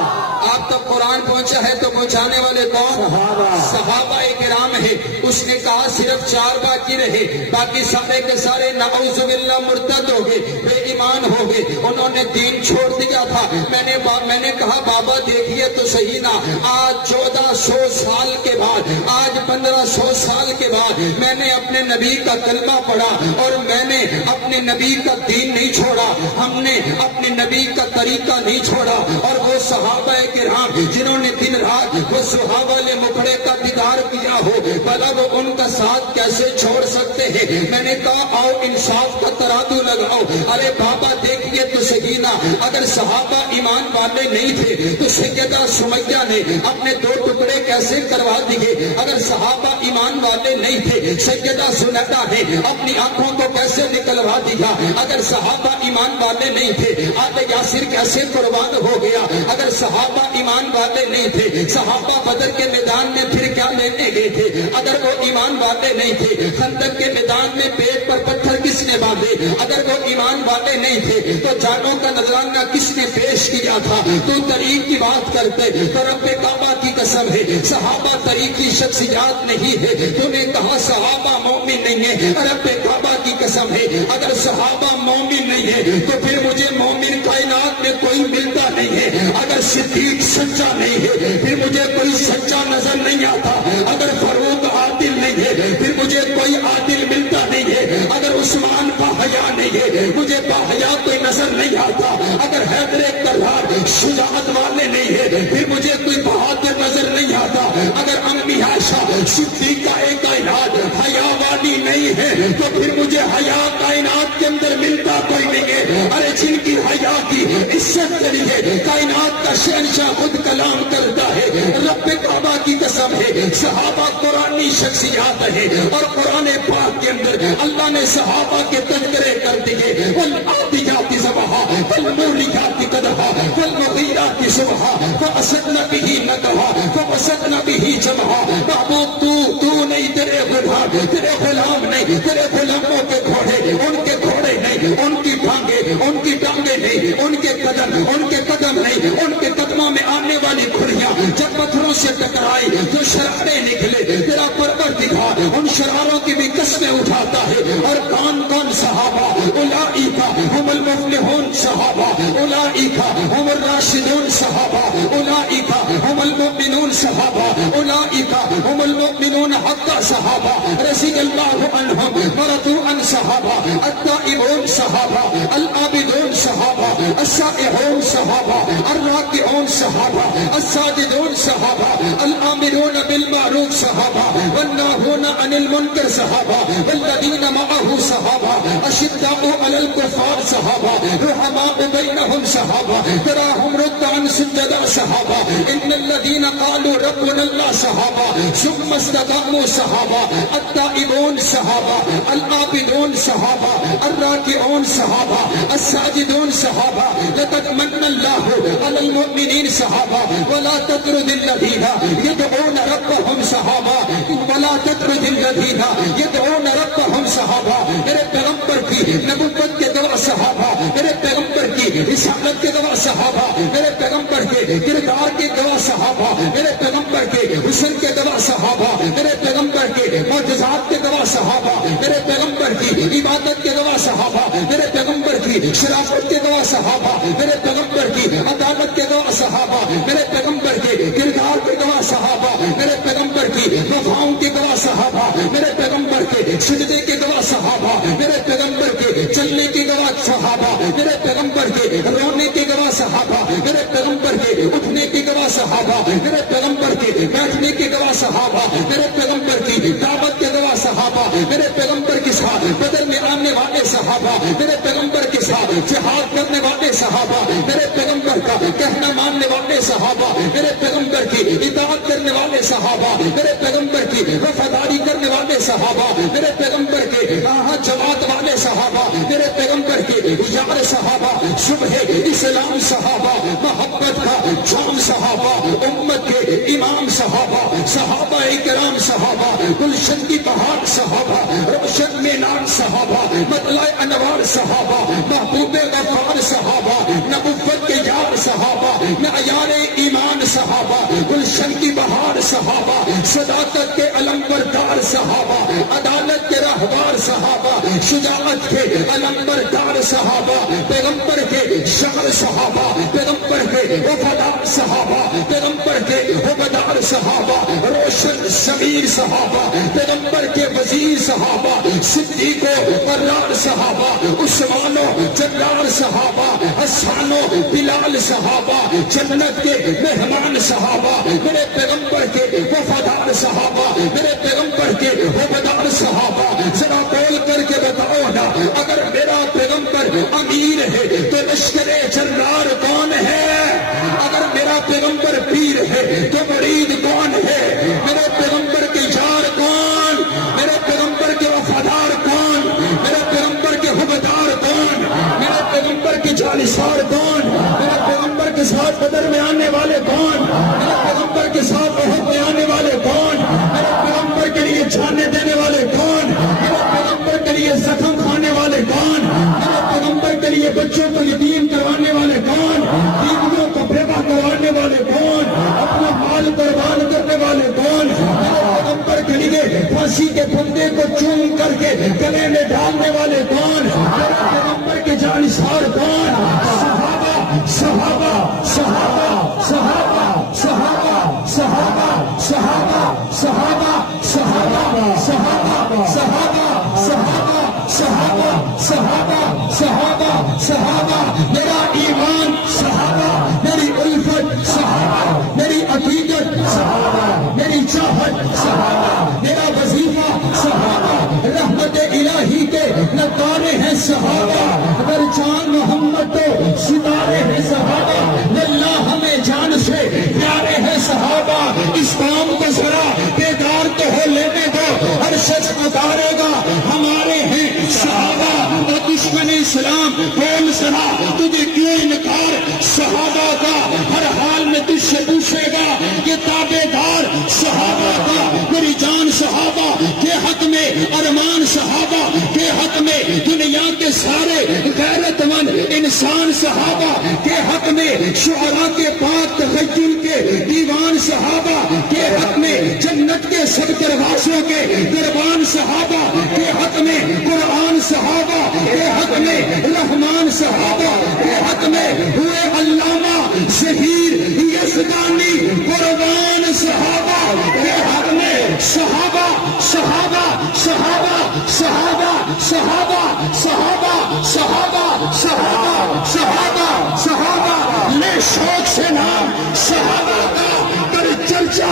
آپ تک قرآن پہنچا ہے تو پہنچانے والے کون؟ صحابہ. صحابہ کرام ہے. اس نے کہا صرف 4 باقی رہے، باقی سارے کے سارے نعوذ باللہ مرتد ہو گئے، بے ایمان ہو گئے، انہوں نے دین چھوڑ دیا تھا. میں نے کہا بابا دیکھیے تو صحیح نا، آج 1400 سال کے بعد، آج 1500 سال کے بعد میں نے اپنے نبی کا کلمہ پڑھا اور میں نے اپنے نبی کا دین نہیں چھوڑا، ہم نے اپنے نبی کا طریقہ نہیں چھوڑا. اور وہ صحابہ کرام جنہوں نے دن رات وہ صحابہ والے مکھڑے کا دیدار کیا ہو، بھلا وہ ان کا ساتھ کیسے چھوڑ سکتے ہیں؟ میں نے کہا آؤ انصاف کا ترازو لگاؤ. ارے بابا دیکھیے تو صحیح نا، اگر صحابہ ایمان والے نہیں تھے تو سیدہ سمیہ نے اپنے 2 ٹکڑے کیسے کروا دیے؟ اگر صحابہ ایمان والے نہیں تھے سیدہ سنیدہ نے اپنی آنکھوں کو کیسے نکلوا دیا؟ اگر صحابہ ایمان والے نہیں تھے آل یاسر کیسے قربان ہو گیا؟ اگر صحابہ ایمان والے نہیں تھے صحابہ بدر کے میدان میں پھر کیا لینے گئے تھے؟ اگر وہ ایمان والے نہیں تھے خندق کے میدان میں پیٹ پر پتھر کس نے باندھے؟ اگر وہ ایمان والے نہیں تھے تو جانوں کا نذرانہ کس نے پیش کیا تھا؟ تو طریق کی بات کرتے تو رب کعبہ کی قسم ہے صحابہ طریقی شخصیات نہیں ہے. تو نے کہا صحابہ مومن نہیں ہے، رب کعبہ کی قسم ہے اگر صحابہ مومن نہیں ہے تو پھر مجھے مومن کائنات میں کوئی ملتا نہیں ہے. اگر صدیق سچا نہیں ہے پھر مجھے کوئی سچا نظر نہیں آتا. اگر فاروق عادل نہیں ہے پھر مجھے کوئی عادل ملتا نہیں ہے. اگر عثمان باحیا نہیں ہے مجھے باحیا کوئی نظر نہیں آتا. اگر حیدر کرار شجاعت والے نہیں ہے پھر مجھے کوئی بہادر نظر نہیں آتا. اگر امی عائشہ صدیقہ کائنات حیا والی نہیں ہے تو پھر مجھے حیا کائنات کے اندر ملتا کوئی نہیں ہے. ارے جن کی حیا کی عزت چلی ہے کائنات کا شہنشاہ خود کلام کرتا ہے. رب کعبہ کی قسم ہے صحابہ قرآنی شخصیات ہے اور قرآن پاک کے اندر اللہ نے صحابہ کے تذکرے کر دیے. والعادیات ضبحا والموریات قدحا والمغیرات صبحا فاسدن به نقحا فوسطن به جمعا. محبوب تو نہیں، تیرے غلام نہیں، تیرے غلاموں کے گھوڑے، ان کے گھوڑے نہیں، ان کی ٹانگیں نہیں، ان کے قدم نہیں، ان کے قدموں میں آنے والی کھڑیاں جب پتھروں سے ٹکرائی تو شرارے نکلے. تیرا پروردگار ان شراروں کی بھی قسمیں اٹھاتا ہے. اور کون صحابہ؟ اولئک هم المفلحون صحابہ، اولئک هم الراشدون صحابہ، اولئک هم المؤمنون صحابہ، اولئک هم المؤمنون حقا صحابہ رضی اللہ عنہم ورضوا عن صحابہ، التائبون صحابہ، العابدون صحابہ، السائحون صحابہ، الراکعون صحابہ، الساجدون صحابہ، الآمرون بالمعروف صحابہ، والناہون عن المنکر صحابہ، والذین معه صحابہ، اشداء علی الکفار صحابہ، رحماء بینہم صحابہ، تراہم رکعا سجدا صحابہ، ان الذین قالوا ربنا اللہ صحابہ، ثم استقاموا صحابہ، التائبون صحابہ، العابدون صحابہ، الراکعون صحابہ، الساجدون صحابہ. لقد من اللہ علی المؤمنین صحابہ ولا تطرد الذین یدعون ربهم صحابہ ولا تطرد الذین یدعون ربهم صحابہ. میرے پیغمبر کی نبوت کے گواہ صحابہ، میرے پیغمبر کی رسالت کے گواہ صحابہ، میرے پیغمبر کے کردار کے گواہ صحابہ، میرے پیغمبر کے حسن کے گواہ صحابہ، میرے پیغمبر کے معجزات کے گواہ صحابہ، میرے پیغمبر کی عبادت کے گواہ صحابہ، میرے پیغمبر کی شرافت کے گواہ صحابہ، میرے پیغمبر کی عدالت کے گواہ صحابہ، میرے پیغمبر کے کردار کے گواہ صحابہ، میرے پیغمبر کی وفاؤں کے گواہ صحابہ، میرے پیغمبر کے سجدے کے گواہ صحابہ، میرے پیغمبر کے چلنے کے گواہ صحابہ، میرے پیغمبر کے رونے کے گواہ صحابہ، میرے پیغمبر کے اٹھنے کے گواہ صحابہ، میرے پیغمبر کے بیٹھنے کے گواہ صحابہ، میرے پیغمبر کی دعوت کے گواہ صحابہ، میرے پیغمبر کے ساتھ بدر میں آنے والے صحابہ، میرے پیغمبر کے ساتھ جہاد کرنے والے صحابہ، میرے پیغمبر کا کہنا ماننے والے صحابہ، میرے پیغمبر کی اطاعت کرنے والے صحابہ، میرے پیغمبر کی وفاداری کرنے والے صحابہ، میرے پیغمبر کے جماعت والے صحابہ، میرے پیغمبر کی یاد سحر صحابہ، صبح اسلام صحابہ، محبت کا جام صحابہ، امت کے امام صحابہ، صحابہ اکرام صحابہ، گلشن کی بہار صحابہ، روشن مینار صحابہ، مطلع انوار صحابہ، محبوب غفار صحابہ، نبوت کے یار صحابہ، معیار ایمان صحابہ، گلشن کی بہار صحابہ، صداقت کے علم بردار صحابہ، عدالت کے راہوار صحابہ، شجاعت کے علم بردار صحابہ، پیغمبر کے شعر صحابہ، پیغمبر کے وفادار صحابہ، پیغمبر کے وفادار صحابہ، روشن ضمیر صحابہ، پیغمبر کے وزیر صحابہ، صدیق و برار صحابہ، عثمان و جرار صحابہ، حسان و بلال صحابہ، جنت کے مہمان صحابہ، میرے پیغمبر کے وفادار صحابہ، میرے پیغمبر کے وفادار صحابہ. ذرا بول کر کے بتاؤ نا، اگر میرا پیغمبر امیر ہے تو لشکر جرار کون ہے؟ اگر میرا پیغمبر پیر ہے تو مرید کون ہے؟ میرے پیغمبر کے یار کون؟ میرے پیغمبر کے وفادار کون؟ میرے پیغمبر کے وفادار کون؟ میرے پیغمبر کے جانثار کون؟ میرے پیغمبر کے ساتھ بدر میں آنے والے کون؟ میرے پیغمبر کے ساتھ احد میں آنے والے کون؟ میرے پیغمبر کے لیے جانے دینے والے کون؟ میرے پیغمبر کے لیے زخم کھانے والے کون؟ میرے پیغمبر کے لیے بچوں کو یتیم کروانے والے کون؟ بیویوں کو بیوہ کروانے والے کون؟ اپنا مال قربان کرنے والے کون؟ میرے پیغمبر کے لیے پھانسی کے پھندے کو چوم کر کے گلے میں ڈالنے والے کون؟ میرے پیغمبر کے جانثار کون؟ صحابہ صحابہ صحابہ صحابہ صحابہ صحابہ صحابہ صحابہ صحابہ صحابہ صحابہ صحابہ صحابہ صحابہ صحابہ. میرا ایمان صحابہ، میری الفت صحابہ، میری عقیدت صحابہ، میری چاہت صحابہ، میرا وظیفہ صحابہ، رحمت الہی کے نظارے ہیں صحابہ، اگر جان محمد تو ستارے ہیں صحابہ، اللہ ہمیں جان سے پیارے ہیں صحابہ. اس کام کو ذرا بیدار تو ہو لینے دو، ہر شخص اتارے گا ہمارے ہیں صحابہ. اور دشمن اسلام بول ذرا تجھے کیوں انکار صحابہ کا؟ ہر حال میں تجھ سے پوچھے گا یہ تابع دار صحابہ کا. میری جان صحابہ کے حق میں، ارمان صحابہ کے حق میں، دنیا کے سارے غیرت مند انسان صحابہ کے حق میں، شعراء کے پاک تخیل کے دیوان صحابہ کے حق میں، جنت کے سب دروازوں کے دربان صحابہ کے حق میں، قرآن صحابہ کے حق میں، رحمان صحابہ کے حق میں، ہوئے علامہ ظہیر یزدانی قربان صحابہ کے حق میں. صحابہ صحابہ صحابہ صحابہ صحابہ صحابہ صحابہ صحابہ صحابہ صحابہ. لے شوق سے نام صحابہ کا کر چرچا